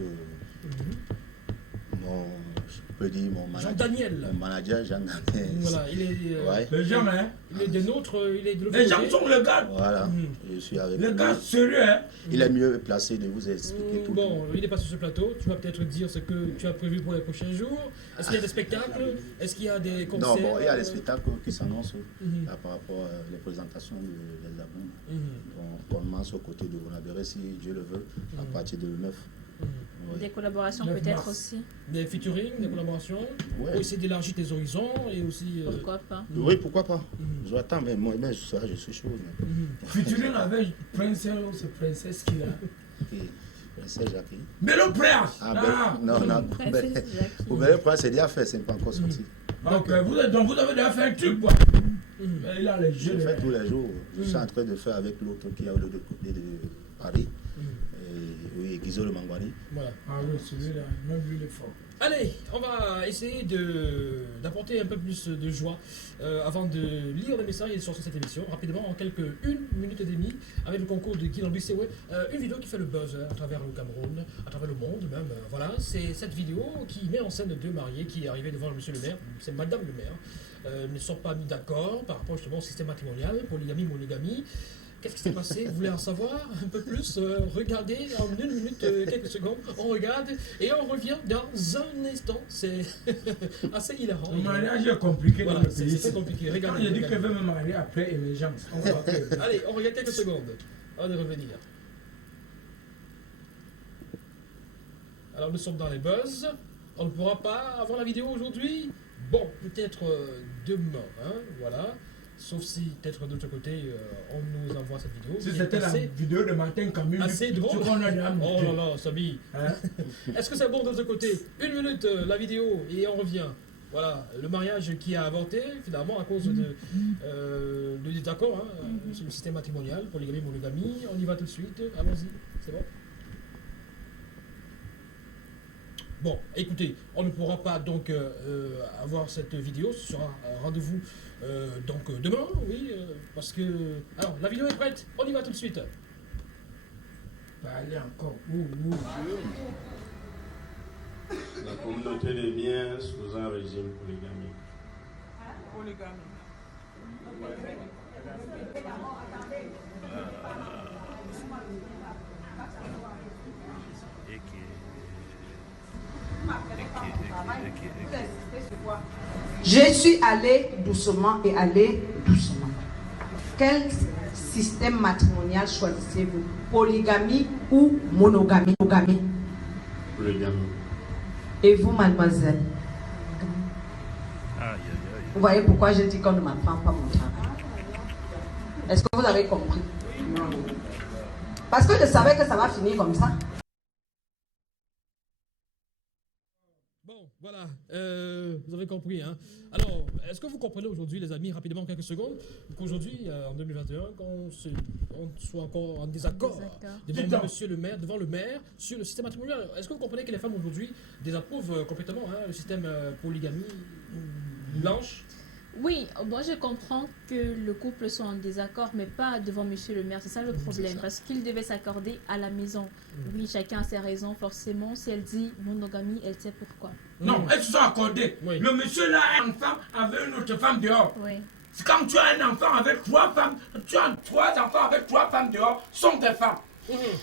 mon manager. Jean-Daniel. Mon manager, Jean-Daniel. Voilà, il est, Les gens, hein? il est des nôtres, il est de l'autre Les gens côté. sont le gars. Voilà, je suis avec Le lui. gars sérieux, hein? Il est mieux placé de vous expliquer tout. Bon, il n'est pas sur ce plateau. Tu vas peut-être dire ce que tu as prévu pour les prochains jours. Est-ce qu'il y a des spectacles? Est-ce qu'il y a des concerts? Non, bon, il y a des spectacles qui s'annoncent là, par rapport aux présentations des albums. Donc, on commence aux côtés de Bonabéré, si Dieu le veut, à partir de 9. Ouais. Des collaborations 9 peut-être mars. aussi. Des featuring, des collaborations, Ouais. pour essayer d'élargir tes horizons et aussi. Pourquoi pas? Oui, pourquoi pas. J'attends, mais moi, je suis chaud. Featuring avec Princesse ou c'est Princesse qui a. Ok. Princesse Jackie. Mais le prince! Ah, ben, non. Princesse Jackie. Vous verrez, c'est déjà fait, c'est pas encore sorti. Donc, vous avez déjà fait un truc, quoi. Mais il a les Je jeux. le fais tous les jours. Je suis en train de faire avec l'autre qui est de côté de Paris. Oui, Guizot le Mangwani. Voilà. Ah oui, celui-là, même lui, il est fort. Allez, on va essayer d'apporter un peu plus de joie avant de lire le message et de sortir cette émission rapidement en quelques 1 minute et demie avec le concours de Guy Lambis-Sewe. Une vidéo qui fait le buzz à travers le Cameroun, à travers le monde même. Voilà, c'est cette vidéo qui met en scène deux mariés qui est arrivés devant monsieur le maire, c'est madame le maire, ne sont pas mis d'accord par rapport justement au système matrimonial, polygamie, monogamie. Qu'est-ce qui s'est passé? Vous voulez en savoir un peu plus? Regardez en 1 minute, quelques secondes, on regarde et on revient dans un instant. C'est assez hilarant. Le mariage est compliqué Voilà, dans le c'est pays. très compliqué. Quand Regardez. j'ai dit regardez. qu'elle veut me marier après émergence, on va que... Allez, on regarde quelques secondes. On va revenir. Alors nous sommes dans les buzz. On ne pourra pas avoir la vidéo aujourd'hui. Bon, peut-être demain. Hein, voilà. Sauf si, peut-être de l'autre côté, on nous envoie cette vidéo. Si c'était la vidéo de matin quand même. Assez drôle. On a déjà Oh là là, Samy. Hein? Est-ce que c'est bon de l'autre côté? 1 minute, la vidéo, et on revient. Voilà, le mariage qui a avorté, finalement, à cause de désaccord sur le système matrimonial, polygamie, monogamie. On y va tout de suite. Allons-y, c'est bon? Bon, écoutez, on ne pourra pas donc avoir cette vidéo. Ce sera rendez-vous donc demain, oui, parce que... Alors, la vidéo est prête, on y va tout de suite. Allez encore. La communauté devient sous un régime polygamique. Je suis allé doucement et allé doucement. Quel système matrimonial choisissez-vous? Polygamie ou monogamie? Polygamie. Et vous, mademoiselle? Vous voyez pourquoi je dis qu'on ne m'apprend pas mon travail? Est-ce que vous avez compris? Parce que je savais que ça va finir comme ça. Bon, voilà, vous avez compris. Hein. Alors, est-ce que vous comprenez aujourd'hui, les amis, rapidement, en quelques secondes, qu'aujourd'hui, en 2021, qu'on soit encore en désaccord devant monsieur le maire, devant le maire, sur le système matrimonial? Est-ce que vous comprenez que les femmes aujourd'hui désapprouvent complètement le système polygamie blanche? Oui, moi je comprends que le couple soit en désaccord, mais pas devant monsieur le maire. C'est ça le problème, parce qu'il devait s'accorder à la maison. Oui, chacun a ses raisons, forcément. Si elle dit monogamie, elle sait pourquoi. Non, elles se sont accordées. Oui. Le monsieur là a un enfant avec une autre femme dehors. Oui. C'est quand tu as un enfant avec 3 femmes, tu as 3 enfants avec 3 femmes dehors, sont tes femmes.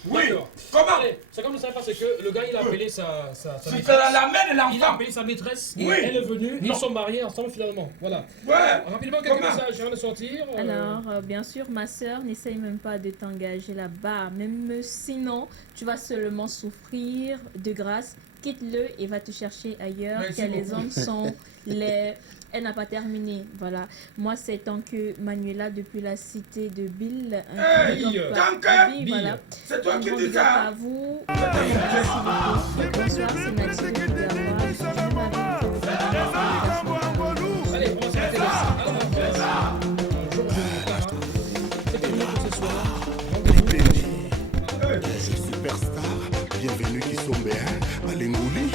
Oui. Comment? Allez, c'est comme ça, parce que le gars, il a appelé sa C'est maîtresse. la mère de Il a l'enfant. appelé sa maîtresse, Oui. et elle est venue, Non. ils sont mariés ensemble finalement. Voilà. Ouais. Rapidement, quelques Comment? messages avant de sortir. Alors, bien sûr, ma soeur, n'essaye même pas de t'engager là-bas. Même sinon, tu vas seulement souffrir de grâce. Quitte-le et va te chercher ailleurs, Merci car les beaucoup. hommes sont les... Elle n'a pas terminé, voilà. Moi, c'est tant que Manuela, depuis la cité de Bill, Hey, tant que Bill, voilà. c'est toi qui Un dis grand ça. à vous. Merci beaucoup. Bonsoir, c'est Nathalie de Gouvernement. Allez, on va s'arrêter là. C'est terminé pour ce soir. Superstar, bienvenue qui sont bien, Alinguli,